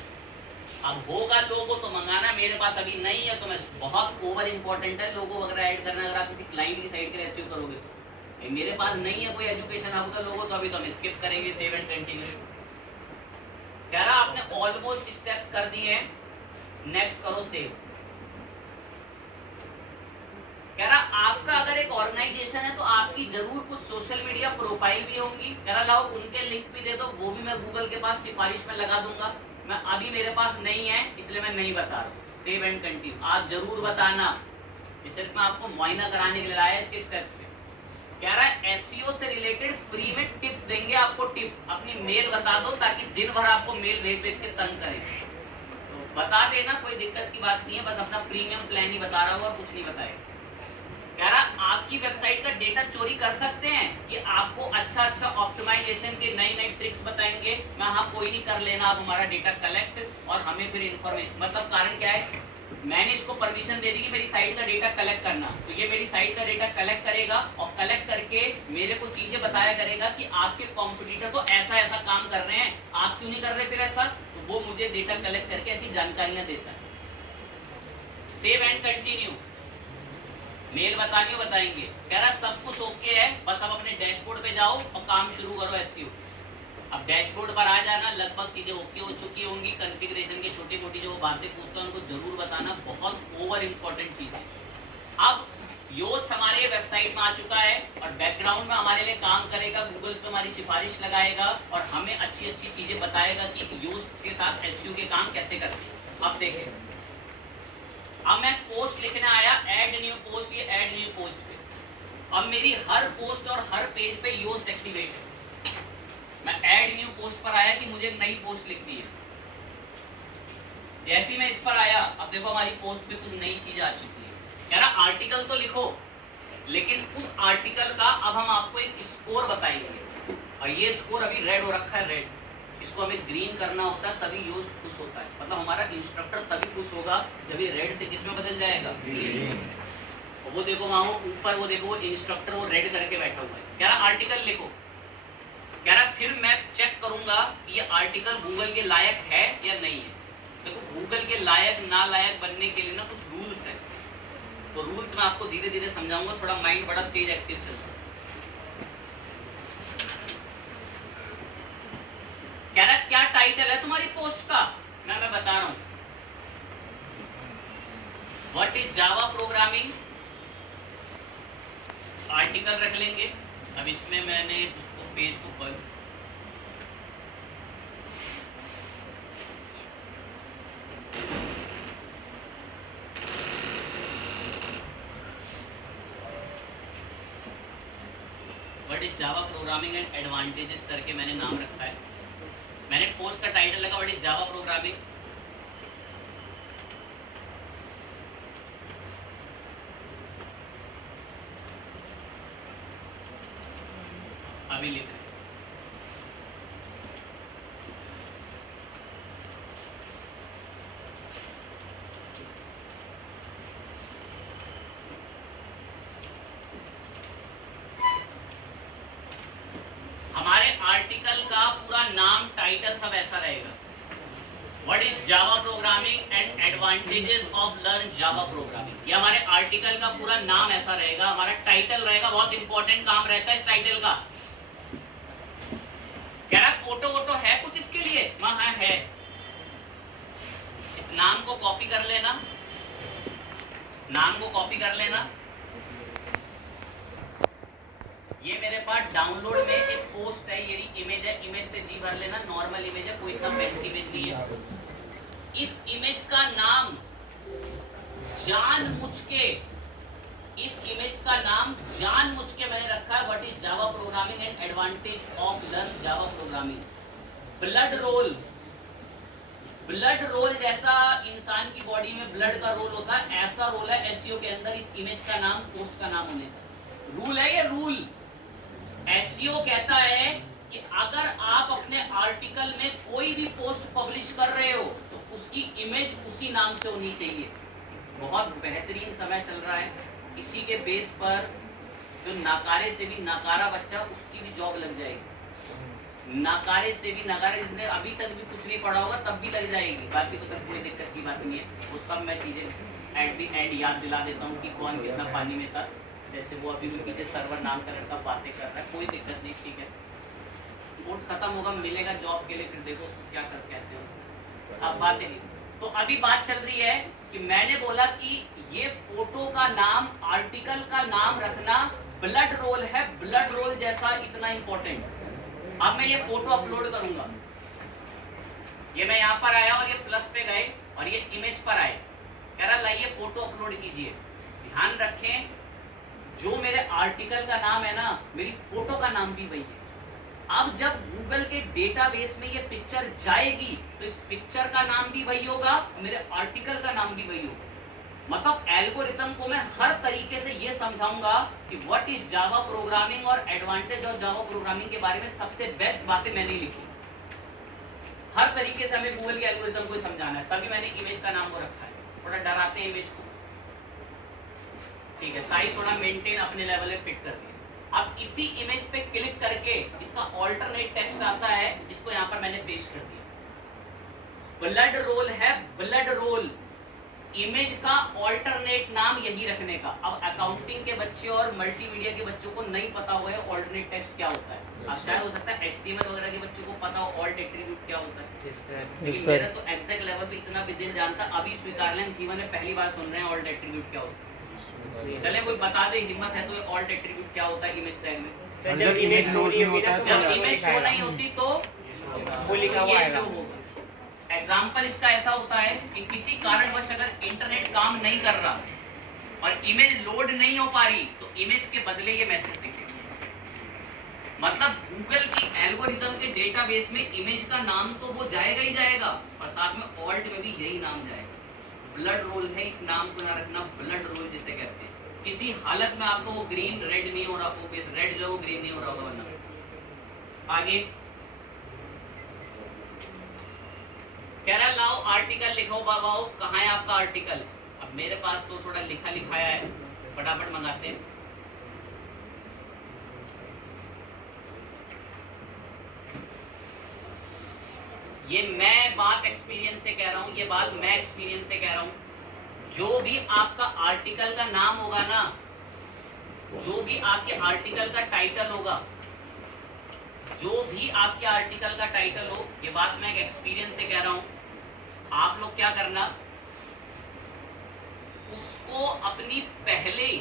अब होगा लोगो तो मंगाना, मेरे पास अभी नहीं है तो मैं बहुत ओवर इंपॉर्टेंट है लोगो वगैरह ऐड करना। अगर आप किसी क्लाइंट की साइट के लिए एसईओ करोगे तो मेरे पास नहीं है कोई एजुकेशन हब का लोगो, तो अभी तो हम स्किप करेंगे, सेव एंड कंटिन्यू। कह रहा आपने ऑलमोस्ट स्टेप्स कर दिए हैं, नेक्स्ट करो सेव। कह रहा आपका अगर एक ऑर्गेनाइजेशन है तो आपकी जरूर कुछ सोशल मीडिया प्रोफाइल भी होंगी। कह रहा लाओ उनके लिंक भी दे दो, वो भी मैं गूगल के पास सिफारिश में लगा दूंगा। मैं अभी मेरे पास नहीं है इसलिए मैं नहीं बता रहा। सेव एंड कंटिन्यू आप जरूर बताना, सिर्फ मैं आपको मुआयना कराने के लिए लाया इसके स्टेप्स पे। कह रहा है एसईओ से रिलेटेड फ्री में टिप्स देंगे आपको। टिप्स अपनी मेल बता दो ताकि दिन भर आपको मेल भेज भेज के तंग करें। तो बता देना, कोई दिक्कत की बात नहीं है, बस अपना प्रीमियम प्लान ही बता रहा हूँ और कुछ नहीं बताएगा। कह रहा आपकी वेबसाइट का डेटा चोरी कर सकते हैं कि आपको अच्छा अच्छा ऑप्टिमाइजेशन के नई नई ट्रिक्स बताएंगे। मैं हाँ कोई नहीं, कर लेना आप हमारा डेटा कलेक्ट और हमें फिर इन्फॉर्मेशन। मतलब कारण क्या है, मैंने इसको परमिशन दे दी कि मेरी साइट का डेटा कलेक्ट करना, तो ये मेरी साइट का डेटा कलेक्ट करेगा और कलेक्ट करके मेरे को चीजें बताया करेगा कि आपके कॉम्पिटिटर तो ऐसा ऐसा काम कर रहे हैं, आप क्यों नहीं कर रहे फिर ऐसा। तो वो मुझे डेटा कलेक्ट करके ऐसी जानकारियां देता है। सेव एंड कंटिन्यू, मेल बतानी हो बताएंगे। कह रहा सब कुछ ओके है, बस अब अपने डैशबोर्ड पे जाओ और काम शुरू करो एसईओ। अब डैशबोर्ड पर आ जाना, लगभग चीजें ओके हो चुकी होंगी। कॉन्फ़िगरेशन के छोटी मोटी जो बातें पूछता है उनको जरूर बताना, बहुत ओवर इंपॉर्टेंट चीज है। अब योस्ट हमारे वेबसाइट में आ चुका है और बैकग्राउंड में हमारे लिए काम करेगा, गूगल पे हमारी सिफारिश लगाएगा और हमें अच्छी अच्छी चीजें बताएगा कि योस्ट के साथ एसईओ के काम कैसे करते हैं। अब देखें, अब मैं पोस्ट लिखने आया, ऐड न्यू पोस्ट, ये ऐड न्यू पोस्ट पे। अब मेरी हर पोस्ट और हर पेज पे योस्ट एक्टिवेट है। मैं ऐड न्यू पोस्ट पर आया कि मुझे नई पोस्ट लिखनी है। जैसे ही मैं इस पर आया, अब देखो हमारी पोस्ट पे कुछ नई चीज आ चुकी है। कह रहा आर्टिकल तो लिखो, लेकिन उस आर्टिकल का अब हम आपको एक स्कोर बताएंगे और ये स्कोर अभी रेड हो रखा है, रेड। इसको हमें ग्रीन करना होता है तभी योस्ट खुश होता है। मतलब हमारा इंस्ट्रक्टर तभी खुश होगा जब ये रेड से किस में बदल जाएगा, और वो देखो वहां ऊपर, वो देखो वो इंस्ट्रक्टर वो रेड करके बैठा हुआ है। कह रहा आर्टिकल लिखो। कह रहा फिर मैं चेक करूंगा कि ये आर्टिकल गूगल के लायक है या नहीं है। देखो गूगल के लायक ना लायक बनने के लिए ना कुछ रूल्स है, तो रूल्स मैं आपको धीरे धीरे समझाऊंगा। थोड़ा माइंड बड़ा तेज एक्टिव चलता है। कह रहा क्या टाइटल है तुम्हारी पोस्ट का, मैं बता रहा हूं। What is Java programming, article रख लेंगे। अब इसमें मैंने उसको पेज को बंद, what is Java programming and advantages करके मैंने नाम रखा है। मैंने पोस्ट का टाइटल लगा व्हाट इज जावा प्रोग्रामिंग। अभी लिख रहे हमारे आर्टिकल का पूरा नाम टाइटल सब ऐसा रहेगा, what is Java programming and advantages of learn Java programming. ये हमारे आर्टिकल का पूरा नाम ऐसा रहेगा, हमारा टाइटल रहेगा। बहुत इंपॉर्टेंट काम रहता है इस टाइटल का। कह रहा फोटो वोटो है कुछ इसके लिए, हाँ है। इस नाम को कॉपी कर लेना, नाम को कॉपी कर लेना। ये मेरे पास डाउनलोड में एक पोस्ट है, ये इमेज है, इमेज से जी भर लेना। नॉर्मल इमेज है, कोई इतना बेस्ट इमेज नहीं है। इस इमेज का नाम जानबूझ के, इस इमेज का नाम जानबूझ के मैंने रखा है what is Java programming and advantage of learn Java programming. Blood role, blood role जैसा इंसान की बॉडी में ब्लड का रोल होता है, ऐसा रोल है एसईओ के अंदर इस इमेज का नाम, पोस्ट का नाम होने का। रूल है ये, रूल। एसईओ कहता है कि अगर आप अपने आर्टिकल में कोई भी पोस्ट पब्लिश कर रहे हो तो उसकी इमेज उसी नाम से होनी चाहिए। बहुत बेहतरीन समय चल रहा है, इसी के बेस पर जो नाकारे से भी नाकारा बच्चा, उसकी भी जॉब लग जाएगी। नाकारे से भी नाकारा, जिसने अभी तक भी कुछ नहीं पढ़ा होगा तब भी लग जाएगी। बाकी तो कोई दिक्कत की बात नहीं है, वो सब मैं चीज़ें एट दी एंड याद दिला देता हूँ कि कौन कितना पानी में था। जैसे वो अभी भी पीछे सर्वर नाम का लड़का बातें कर रहा है, कोई दिक्कत नहीं, ठीक है। कोर्स खत्म होगा, मिलेगा जॉब के लिए, फिर देखो उसको क्या कर कहते हो। अब बातें नहीं, तो अभी बात चल रही है कि मैंने बोला कि ये फोटो का नाम, आर्टिकल का नाम रखना ब्लड रोल है, ब्लड रोल जैसा इतना इंपॉर्टेंट। अब मैं ये फोटो अपलोड करूंगा, ये मैं यहाँ पर आया और ये प्लस पे गए और ये इमेज पर आए, कह रहा लाइए फोटो अपलोड कीजिए। ध्यान रखें, जो मेरे आर्टिकल का नाम है ना, मेरी फोटो का नाम भी वही है। अब जब गूगल के डेटाबेस में ये पिक्चर जाएगी तो इस पिक्चर का नाम भी वही होगा, मेरे आर्टिकल का नाम भी वही होगा। मतलब एल्गोरिथम को मैं हर तरीके से ये समझाऊंगा कि व्हाट इज जावा प्रोग्रामिंग और एडवांटेज ऑफ जावा प्रोग्रामिंग के बारे में सबसे बेस्ट बातें मैंने लिखी। हर तरीके से हमें गूगल के एल्गोरिथम को समझाना है, तभी मैंने इमेज का नाम को रखा है। थोड़ा डराते हैं इमेज को, ठीक है, साइज थोड़ा मेंटेन अपने लेवल पे फिट कर दिया। अब इसी इमेज पे क्लिक करके इसका ऑल्टरनेट टेक्स्ट आता है, इसको यहाँ पर मैंने पेस्ट कर दिया। ब्लड रोल है, ब्लड रोल, इमेज का ऑल्टरनेट नाम यही रखने का। अब अकाउंटिंग के बच्चे और मल्टीमीडिया के बच्चों को नहीं पता हुआ है ऑल्टरनेट टेक्स्ट क्या होता है। अब शायद हो सकता है एचटीएमएल वगैरह के बच्चों को पता हो ऑल्ट एट्रीब्यूट क्या होता है, लेकिन मेरा तो एग्जैक्ट लेवल पे इतना भी दिल जानता, अभी स्वीकार लें, जीवन में पहली बार सुन रहे हैं ऑल्ट एट्रीब्यूट क्या होता है। चले कोई बता दे, हिम्मत है तो ऑल्ट एट्रीब्यूट क्या होता है इमेज टैग में। जब इमेज शो नहीं होगी ना, जब इमेज शो नहीं होती तो वो लिखा हुआ ये शो होगा। एग्जाम्पल इसका ऐसा होता है कि किसी कारणवश अगर इंटरनेट काम नहीं कर रहा और इमेज लोड नहीं हो पा रही तो इमेज के बदले ये मैसेज दिखेगा। मतलब गूगल की एल्गोरिथम के डेटाबेस में इमेज का नाम तो वो जाएगा ही जाएगा और साथ में ऑल्ट में भी यही नाम जाएगा। ब्लड रोल है, इस नाम को ना रखना, ब्लड रोल जिसे कहते हैं। किसी हालत में आपको वो ग्रीन रेड नहीं हो रहा, वो रेड जो वो ग्रीन नहीं हो रहा होगा वरना। आगे कह रहा लाओ आर्टिकल लिखो बाबाओ, कहाँ है आपका आर्टिकल। अब मेरे पास तो थोड़ा लिखा लिखाया है, फटाफट मंगाते हैं। ये मैं बात एक्सपीरियंस से कह रहा हूँ, ये बात मैं एक्सपीरियंस से कह रहा हूँ। जो भी आपका आर्टिकल का नाम होगा ना, जो भी आपके आर्टिकल का टाइटल होगा, जो भी आपके आर्टिकल का टाइटल हो, ये बात मैं एक एक्सपीरियंस से कह रहा हूँ। आप लोग क्या करना, उसको अपनी पहली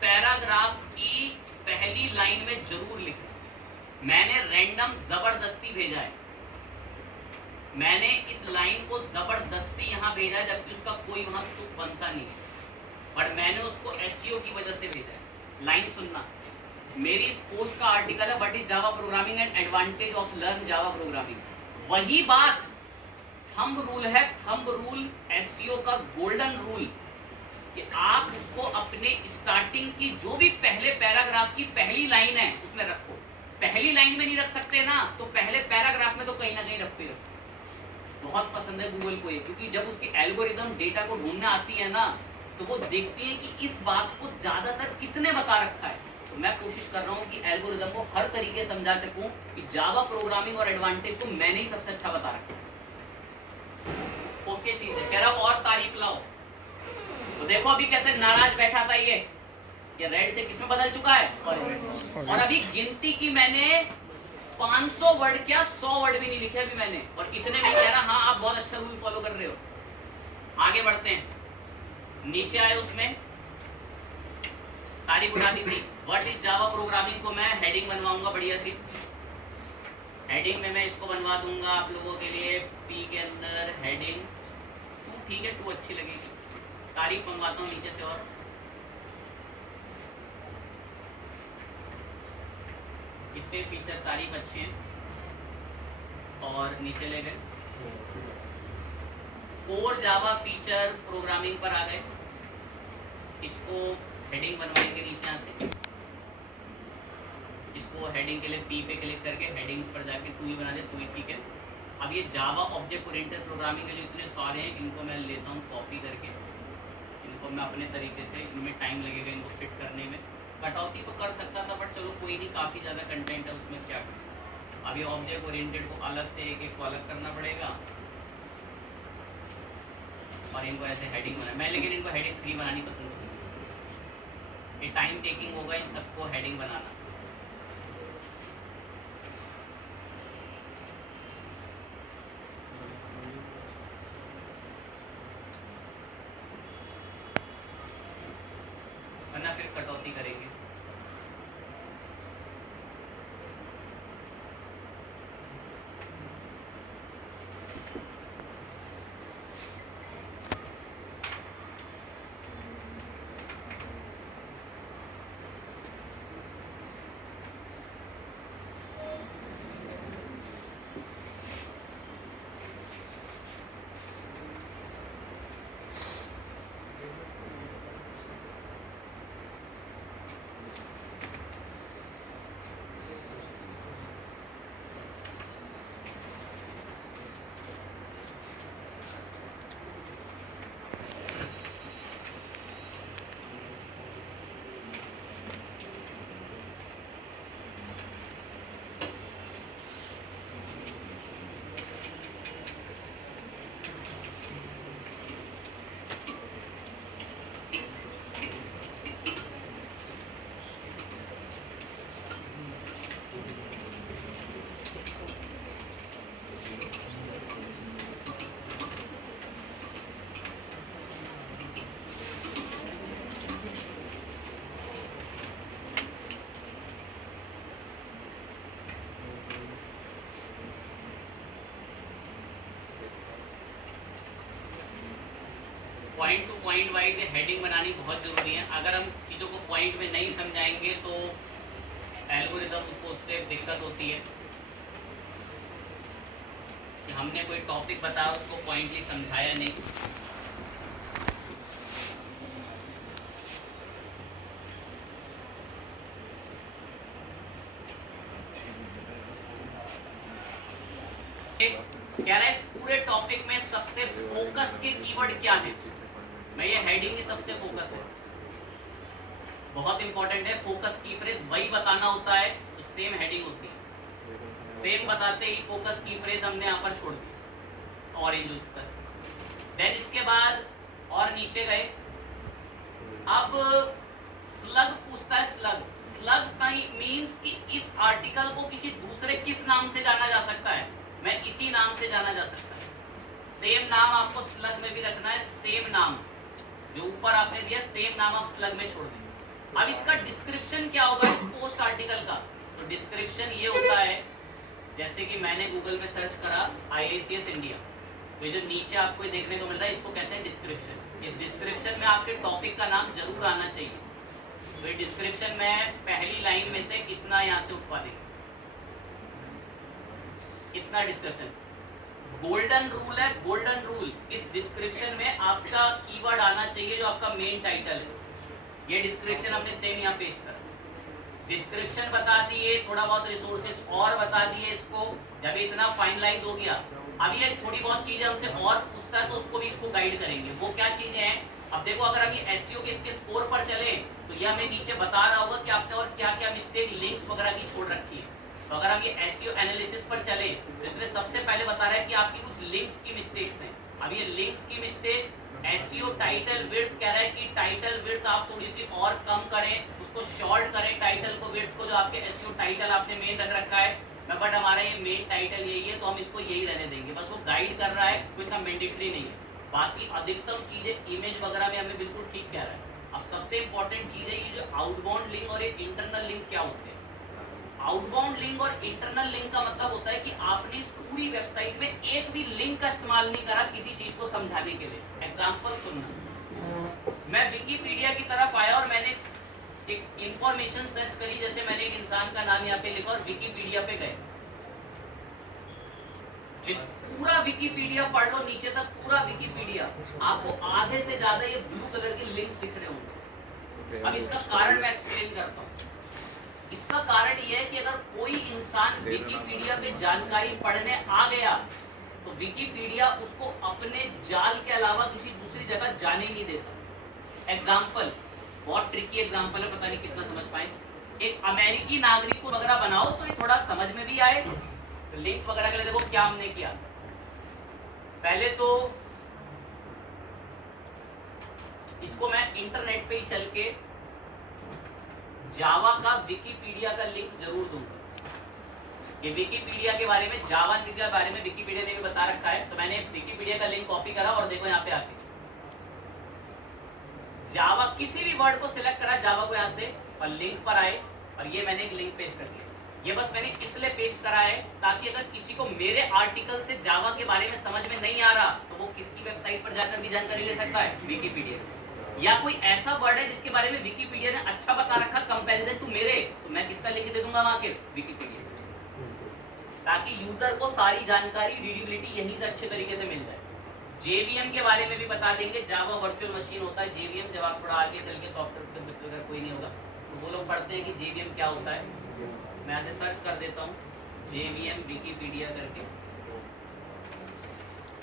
पैराग्राफ की पहली लाइन में जरूर लिखना। मैंने रैंडम जबरदस्ती भेजा है, मैंने इस लाइन को जबरदस्ती यहाँ भेजा है, जबकि उसका कोई वहां तुक बनता नहीं है, बट मैंने उसको एसईओ की वजह से भेजा है। लाइन सुनना, मेरी इस पोस्ट का आर्टिकल है what is Java programming and advantage of learn Java programming. वही बात थंब रूल है, थंब रूल एसईओ का गोल्डन रूल, कि आप उसको अपने स्टार्टिंग की जो भी पहले पैराग्राफ की पहली लाइन है उसमें रखो। पहली लाइन में नहीं रख सकते ना, तो पहले पैराग्राफ में तो कहीं ना कहीं रखो ही रखो। बहुत पसंद है गूगल को ये, क्योंकि जब उसकी एल्गोरिदम डेटा को ढूंढने आती है ना, तो वो देखती है कि इस बात को ज्यादातर किसने बता रखा है। तो मैं कोशिश कर रहा हूँ कि एल्गोरिदम को हर तरीके समझा सकूं कि जावा प्रोग्रामिंग और एडवांटेज को मैंने ही सबसे अच्छा बता रखा है। ओके चीज है, कह रहा और तारीफ लाओ। तो देखो अभी कैसे नाराज बैठा था ये रेड से किसमें बदल चुका है, और अभी गिनती की मैंने 500 वर्ड क्या 100 वर्ड भी नहीं लिखे अभी मैंने, और इतने में कह रहा हाँ आप बहुत अच्छा रूल फॉलो कर रहे हो। आगे बढ़ते हैं, नीचे आए उसमें तारीफ उठा दी थी। व्हाट इज जावा प्रोग्रामिंग को मैं हेडिंग बनवाऊंगा बढ़िया सी। हेडिंग में मैं इसको बनवा दूंगा आप लोगों के लिए, पी के अंदर हेडिंग 2, ठीक है 2 अच्छी लगेगी। तारीफ मंगवाता हूँ नीचे से, और इतने फीचर तारीफ अच्छे हैं। और नीचे ले गए कोर जावा फीचर प्रोग्रामिंग पर आ गए, इसको हेडिंग बनवाएंगे नीचे यहाँ से। इसको हेडिंग के लिए पी पे क्लिक करके हेडिंग्स पर जाके 2 ही बना दे, 2 ही ठीक है। अब ये जावा ऑब्जेक्ट ओरिएंटेड प्रोग्रामिंग के जो इतने सारे हैं, इनको मैं लेता हूँ कॉपी करके, इनको मैं अपने तरीके से, इनमें टाइम लगेगा इनको फिट करने में। कटौती तो कर सकता था बट चलो कोई नहीं, काफ़ी ज़्यादा कंटेंट है उसमें, क्या करें। अब ये ऑब्जेक्ट ओरिएंटेड को अलग से एक को अलग करना पड़ेगा, और इनको ऐसे हेडिंग बना। मैं लेकिन इनको हेडिंग 3 बनानी पसंद करूँगा, ये टाइम टेकिंग होगा इन सबको हेडिंग बनाना। वरना फिर कटौती करेंगे। Point two point wise heading बनानी बहुत ज़रूरी है। अगर हम चीज़ों को पॉइंट में नहीं समझाएंगे तो एल्गोरिदम को उससे दिक्कत होती है कि हमने कोई टॉपिक बताया उसको पॉइंटली समझाया नहीं। कह रहा है इस पूरे टॉपिक में सबसे फोकस के कीवर्ड क्या है। मैं ये हेडिंग ही सबसे फोकस है, बहुत इंपॉर्टेंट है। फोकस की फ्रेज वही बताना होता है तो सेम हेडिंग होती है। सेम बताते ही फोकस की फ्रेज हमने यहाँ पर छोड़ दी, ऑरेंज हो चुका है। देन इसके बाद और नीचे गए, अब स्लग पूछता है। स्लग का मीन्स कि इस आर्टिकल को किसी दूसरे किस नाम से जाना जा सकता है। मैं इसी नाम से जाना जा सकता है। सेम नाम आपको स्लग में भी रखना है, सेम नाम जो ऊपर आपने दिया सेम नाम आप स्लग में छोड़ देंगे। अब इसका डिस्क्रिप्शन क्या होगा इस पोस्ट आर्टिकल का? तो डिस्क्रिप्शन ये होता है, जैसे कि मैंने गूगल पे सर्च करा IACS इंडिया, तो ये जो नीचे आपको देखने को मिल रहा है इसको कहते हैं डिस्क्रिप्शन। इस डिस्क्रिप्शन में आपके टॉपिक का नाम जरूर आना चाहिए। तो ये डिस्क्रिप्शन में पहली लाइन में से कितना यहाँ से उठवा देंगे, इतना डिस्क्रिप्शन। गोल्डन रूल है, गोल्डन रूल, इस डिस्क्रिप्शन में आपका कीवर्ड आना चाहिए जो आपका मेन टाइटल है। ये डिस्क्रिप्शन हमने सेम यहाँ पेस्ट करा, डिस्क्रिप्शन बता दिए, थोड़ा बहुत रिसोर्सेज और बता दिए इसको। जब इतना फाइनलाइज हो गया, अब ये थोड़ी बहुत चीजें हमसे और पूछता है तो उसको भी इसको गाइड करेंगे। वो क्या चीजें हैं? अब देखो अगर हम ये SEO के इसके स्कोर पर चले तो ये हमें नीचे बता रहा होगा कि आपने और क्या क्या मिस्टेक लिंक्स वगैरह की छोड़ रखी है। तो अगर हम ये SEO एनालिसिस पर चले तो इसमें सबसे पहले बता रहा है कि आपकी कुछ लिंक्स की मिस्टेक्स हैं। अब ये लिंक्स की मिस्टेक, SEO टाइटल विड्थ कह रहा है कि टाइटल विड्थ आप थोड़ी सी और कम करें, उसको शॉर्ट करें टाइटल को, विड्थ को, जो आपके SEO टाइटल आपने मेन रख रखा है, बट हमारा ये मेन टाइटल यही है तो हम इसको यही रहने देंगे। बस वो गाइड कर रहा है, कोई इतना मैंडेटरी नहीं है। बाकी अधिकतम चीजें इमेज वगैरह में हमें बिल्कुल ठीक कह रहा है। अब सबसे इंपॉर्टेंट चीज है ये जो आउटबाउंड लिंक और ये इंटरनल लिंक क्या होते हैं। आउटबाउंड लिंक और इंटरनल लिंक का मतलब होता है कि आपने इस पूरी वेबसाइट में एक भी लिंक का इस्तेमाल नहीं करा किसी चीज को समझाने के लिए। एग्जांपल सुनना, मैं विकिपीडिया की तरफ आया और मैंने एक इंफॉर्मेशन सर्च करी, जैसे मैंने एक इंसान का नाम यहाँ पे लिखा और विकिपीडिया पे गए, पूरा विकिपीडिया पढ़ लो नीचे तक, पूरा विकिपीडिया, आपको आधे से ज्यादा ये ब्लू कलर के लिंक्स दिख रहे होंगे। अब इसका कारण मैं एक्सप्लेन करता हूँ। इसका कारण ये है कि अगर कोई इंसान विकिपीडिया पे जानकारी पढ़ने आ गया तो विकिपीडिया उसको अपने जाल के अलावा किसी दूसरी जगह जाने नहीं देता। एग्जाम्पल, बहुत ट्रिकी एग्जाम्पल है, पता नहीं कितना समझ पाए। एक अमेरिकी नागरिक को वगैरह बनाओ तो ये थोड़ा समझ में भी आए। लिंक्स वगैरह के लिए देखो क्या हमने किया, पहले तो इसको मैं इंटरनेट पे ही चल के जावा का विकिपीडिया का लिंक जरूर दूंगा। ये विकिपीडिया के बारे में, जावा के बारे में विकिपीडिया ने भी बता रखा है, तो मैंने विकिपीडिया का लिंक कॉपी करा और देखो यहाँ पे आके जावा, किसी भी वर्ड को सिलेक्ट करा जावा को यहाँ से और लिंक पर आए और ये मैंने एक लिंक पेस्ट कर दिया। ये बस मैंने इसलिए पेस्ट करा है ताकि अगर किसी को मेरे आर्टिकल से जावा के बारे में समझ में नहीं आ रहा तो वो किसकी वेबसाइट पर जाकर भी जानकारी ले सकता है, विकिपीडिया। या कोई ऐसा वर्ड है जिसके बारे में विकिपीडिया ने अच्छा बता रखा कंपैरिजन टू मेरे, तो मैं किसका लिंक दे दूंगा वहां के, विकिपीडिया, ताकि यूजर को सारी जानकारी, रीडेबिलिटी यहीं से अच्छे तरीके से मिल जाए। JVM के बारे में भी बता देंगे, जावा वर्चुअल मशीन होता है JVM। जब आप थोड़ा आगे चल के सॉफ्टवेयर अगर कोई नहीं होगा तो वो लोग पढ़ते हैं कि JVM क्या होता है। मैं ऐसे सर्च कर देता हूँ JVM विकिपीडिया करके,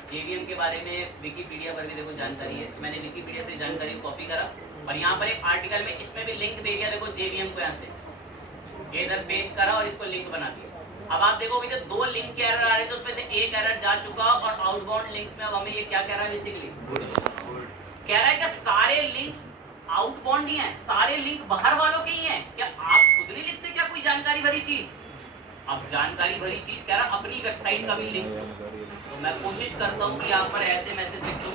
JVM के बारे में विकिपीडिया पर भी देखो जानकारी है। मैंने विकिपीडिया से जानकारी को कॉपी करा और यहाँ पर एक आर्टिकल में इसमें भी लिंक दे दिया, देखो JVM को यहाँ से इधर पेस्ट करा और इसको लिंक बना दिया। अब आप देखोगे जो 2 लिंक के एरर आ रहे थे उसमें से एक एरर जा चुका और आउटबाउंड लिंक्स में अब हमें ये क्या कह रहा है, बेसिकली कह रहा है कि सारे लिंक्स आउटबाउंड ही हैं, सारे लिंक बाहर वालों के ही हैं। क्या आप खुद नहीं लिखते क्या कोई जानकारी भरी चीज? अब जानकारी भरी चीज कह रहा अपनी वेबसाइट का भी लिंक। तो मैं कोशिश करता हूँ कि यहाँ पर ऐसे मैसेज लिख दूं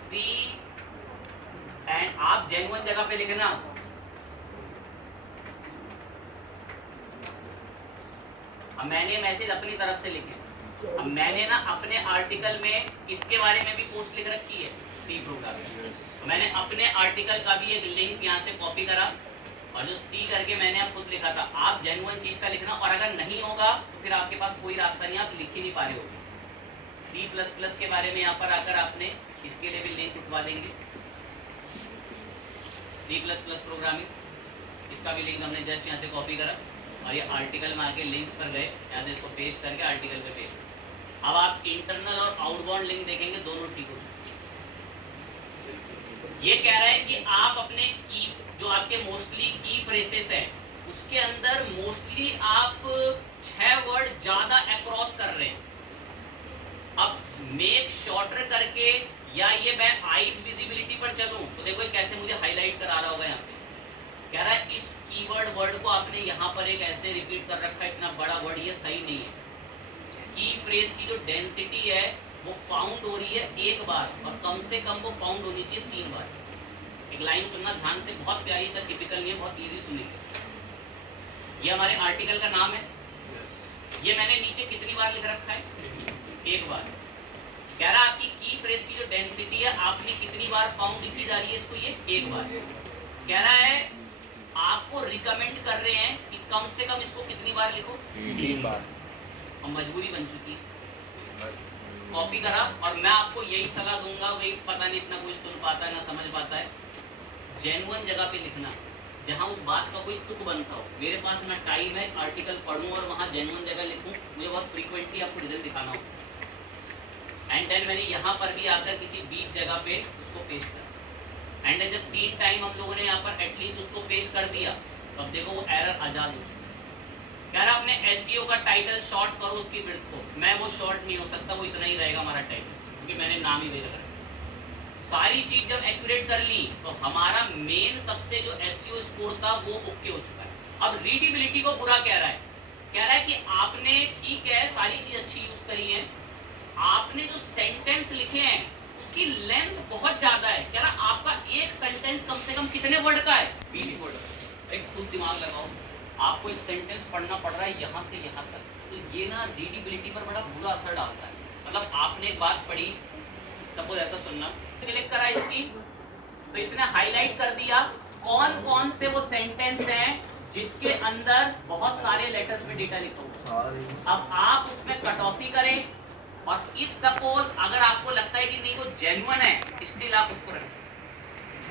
सी एंड आप जेन्युइन जगह पे लिखना। अब मैंने मैसेज अपनी तरफ से लिखे। अब मैंने ना अपने आर्टिकल में किसके बारे में भी पोस्ट लिख रखी है, सी प्रोग्राम। तो मैंने अपने आर्टिकल का भी एक लिंक यहाँ से कॉपी करा और जो सी करके मैंने अब खुद लिखा था। आप जेन्युइन चीज का लिखना, और अगर नहीं होगा तो फिर आपके पास कोई रास्ता नहीं, आप लिख ही नहीं पा रहे होगे। C++ के बारे में यहाँ पर आकर आपने इसके लिए भी लिंक उठवा देंगे, C++ प्रोग्रामिंग, इसका भी लिंक हमने जस्ट यहाँ से कॉपी करा और ये आर्टिकल में आके लिंक्स पर गए, यहाँ से इसको पेस्ट करके आर्टिकल पे पेस्ट। अब आप इंटरनल और आउटबाउंड लिंक देखेंगे, दोनों ठीक हो। ये कह रहा है कि आप अपने की, जो आपके मोस्टली की फ्रेसेस हैं उसके अंदर मोस्टली आप 6 वर्ड ज्यादा अक्रॉस कर रहे हैं। अब मेक शॉर्टर करके, या ये मैं आईज विजिबिलिटी पर चलूं तो देखो कैसे मुझे हाईलाइट करा रहा होगा यहाँ पे। कह रहा है इस कीवर्ड वर्ड को आपने यहाँ पर एक ऐसे रिपीट कर रखा है, इतना बड़ा वर्ड, ये सही नहीं है। की फ्रेज की जो डेंसिटी है वो फाउंड हो रही है एक बार, और कम से कम वो फाउंड होनी चाहिए 3 बार। एक लाइन सुनना ध्यान से, बहुत प्यारी था, टिपिकल नहीं है, बहुत इजी सुनेंगे। ये हमारे आर्टिकल का नाम है। ये मैंने नीचे कितनी बार लिख रखा है? एक बार। कह रहा आपकी की फ्रेज की जो डेंसिटी है आपने कितनी बार फाउंड लिखी जा रही है इसको? ये एक बार। कह रहा है आपको रिकमेंड कर रहे हैं कि कम से कम इसको कितनी बार लिखो? 3 बार। और मजबूरी बन चुकी है, कॉपी करा। और मैं आपको यही सलाह दूंगा, भाई पता नहीं इतना कोई सुन पाता है ना समझ पाता है, जेन्युइन जगह पे लिखना, जहाँ उस बात का कोई तुक बनता हो। मेरे पास ना टाइम है आर्टिकल पढ़ूं और वहाँ जेन्युइन जगह लिखूं, मुझे बहुत फ्रीक्वेंटली आपको रिजल्ट दिखाना हो। एंड देन मैंने यहाँ पर भी आकर किसी बीच जगह पे उसको पेश करा। एंड देन जब 3 टाइम हम लोगों ने यहाँ पर एटलीस्ट उसको पेश कर दिया, तो अब देखो वो एरर आज़ाद हो चुका है। कह रहा अपने एसईओ का टाइटल शॉर्ट करो उसकी विड्थ को। मैं वो शॉर्ट नहीं हो सकता, वो इतना ही रहेगा हमारा टाइटल, क्योंकि मैंने नाम ही वही रखा है। सारी चीज जब एक्यूरेट कर ली तो हमारा मेन सबसे जो एसईओ स्कोर था वो ओके हो चुका है। अब रीडेबिलिटी को बुरा कह रहा है, कह रहा है कि आपने ठीक है सारी चीज अच्छी यूज करी है, आपने जो सेंटेंस लिखे हैं उसकी लेंथ बहुत ज्यादा है। कह रहा आपका एक सेंटेंस कम से कम कितने वर्ड का है? 20 वर्ड। एक खुद दिमाग लगाओ, आपको एक सेंटेंस पढ़ना पड़ रहा है यहाँ से यहाँ तक, तो ये ना रीडेबिलिटी पर बड़ा बुरा असर डालता है। मतलब आपने एक बात पढ़ी, सपोज ऐसा सुनना, क्लिक करा इसकी, तो इसने हाईलाइट कर दिया कौन कौन से वो सेंटेंस हैं जिसके अंदर बहुत सारे लेटर्स में डेटा लिखा हुआ है। अब आप उसमें कटौती करें, और इफ सपोज अगर आपको लगता है कि नहीं वो जेन्युइन है, स्टिल आप उसको रखें,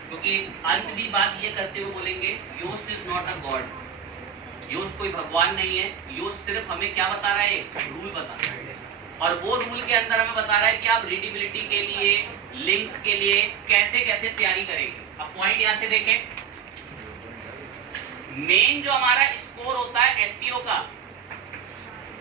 क्योंकि अंत भी बात ये करते हुए बोलेंगे Yost is not a god. Yost कोई भगवान नहीं है, योस्ट सिर्फ हमें क्या बता रहा है? रूल बता रहा है, और वो रूल के अंदर हमें बता रहा है कि आप रीडेबिलिटी के लिए, लिंक्स के लिए कैसे कैसे तैयारी करेंगे। अब पॉइंट यहाँ से देखें, मेन जो हमारा स्कोर होता है एसईओ का,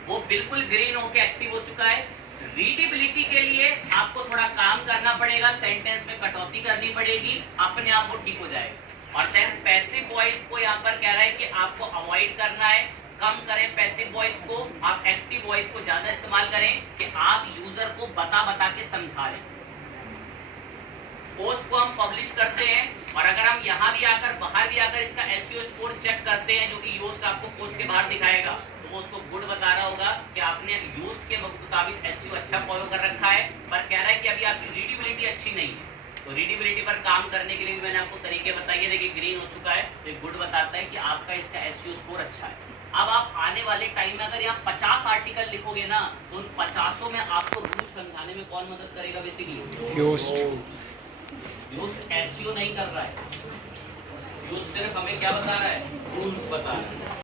वो बिल्कुल ग्रीन होके एक्टिव हो चुका है। रीडेबिलिटी के लिए आपको थोड़ा काम करना पड़ेगा, सेंटेंस में कटौती करनी पड़ेगी, अपने आप वो ठीक हो जाएगा। और देन पैसिव वॉइस को यहाँ पर कह रहा है कि आपको अवॉइड करना है, कम करें पैसिव वॉइस को, आप एक्टिव वॉइस को ज्यादा इस्तेमाल करें कि आप यूजर को बता बता के समझा लें। पोस्ट को हम पब्लिश करते हैं, और अगर हम यहाँ भी आकर बाहर भी आकर इसका एसईओ स्कोर चेक करते हैं, जो कि योस्ट आपको पोस्ट के बाहर दिखाएगा, तो वो उसको गुड बता रहा होगा कि आपने योस्ट के मुताबिक एसईओ अच्छा फॉलो कर रखा है। पर कह रहा है कि अभी आपकी रीडेबिलिटी अच्छी नहीं है, तो रीडेबिलिटी पर काम करने के लिए भी मैंने आपको तरीके बताइए। देखिए ग्रीन हो चुका है, तो गुड बताता है कि आपका इसका एसईओ स्कोर अच्छा है। अब आप आने वाले टाइम में अगर यहाँ 50 आर्टिकल लिखोगे ना, तो उन 50 में आपको रूल समझाने में कौन मदद करेगा? बेसिकली योस्ट एसईओ नहीं कर रहा है, योस्ट सिर्फ हमें क्या बता रहा है? रूल्स बता रहा है।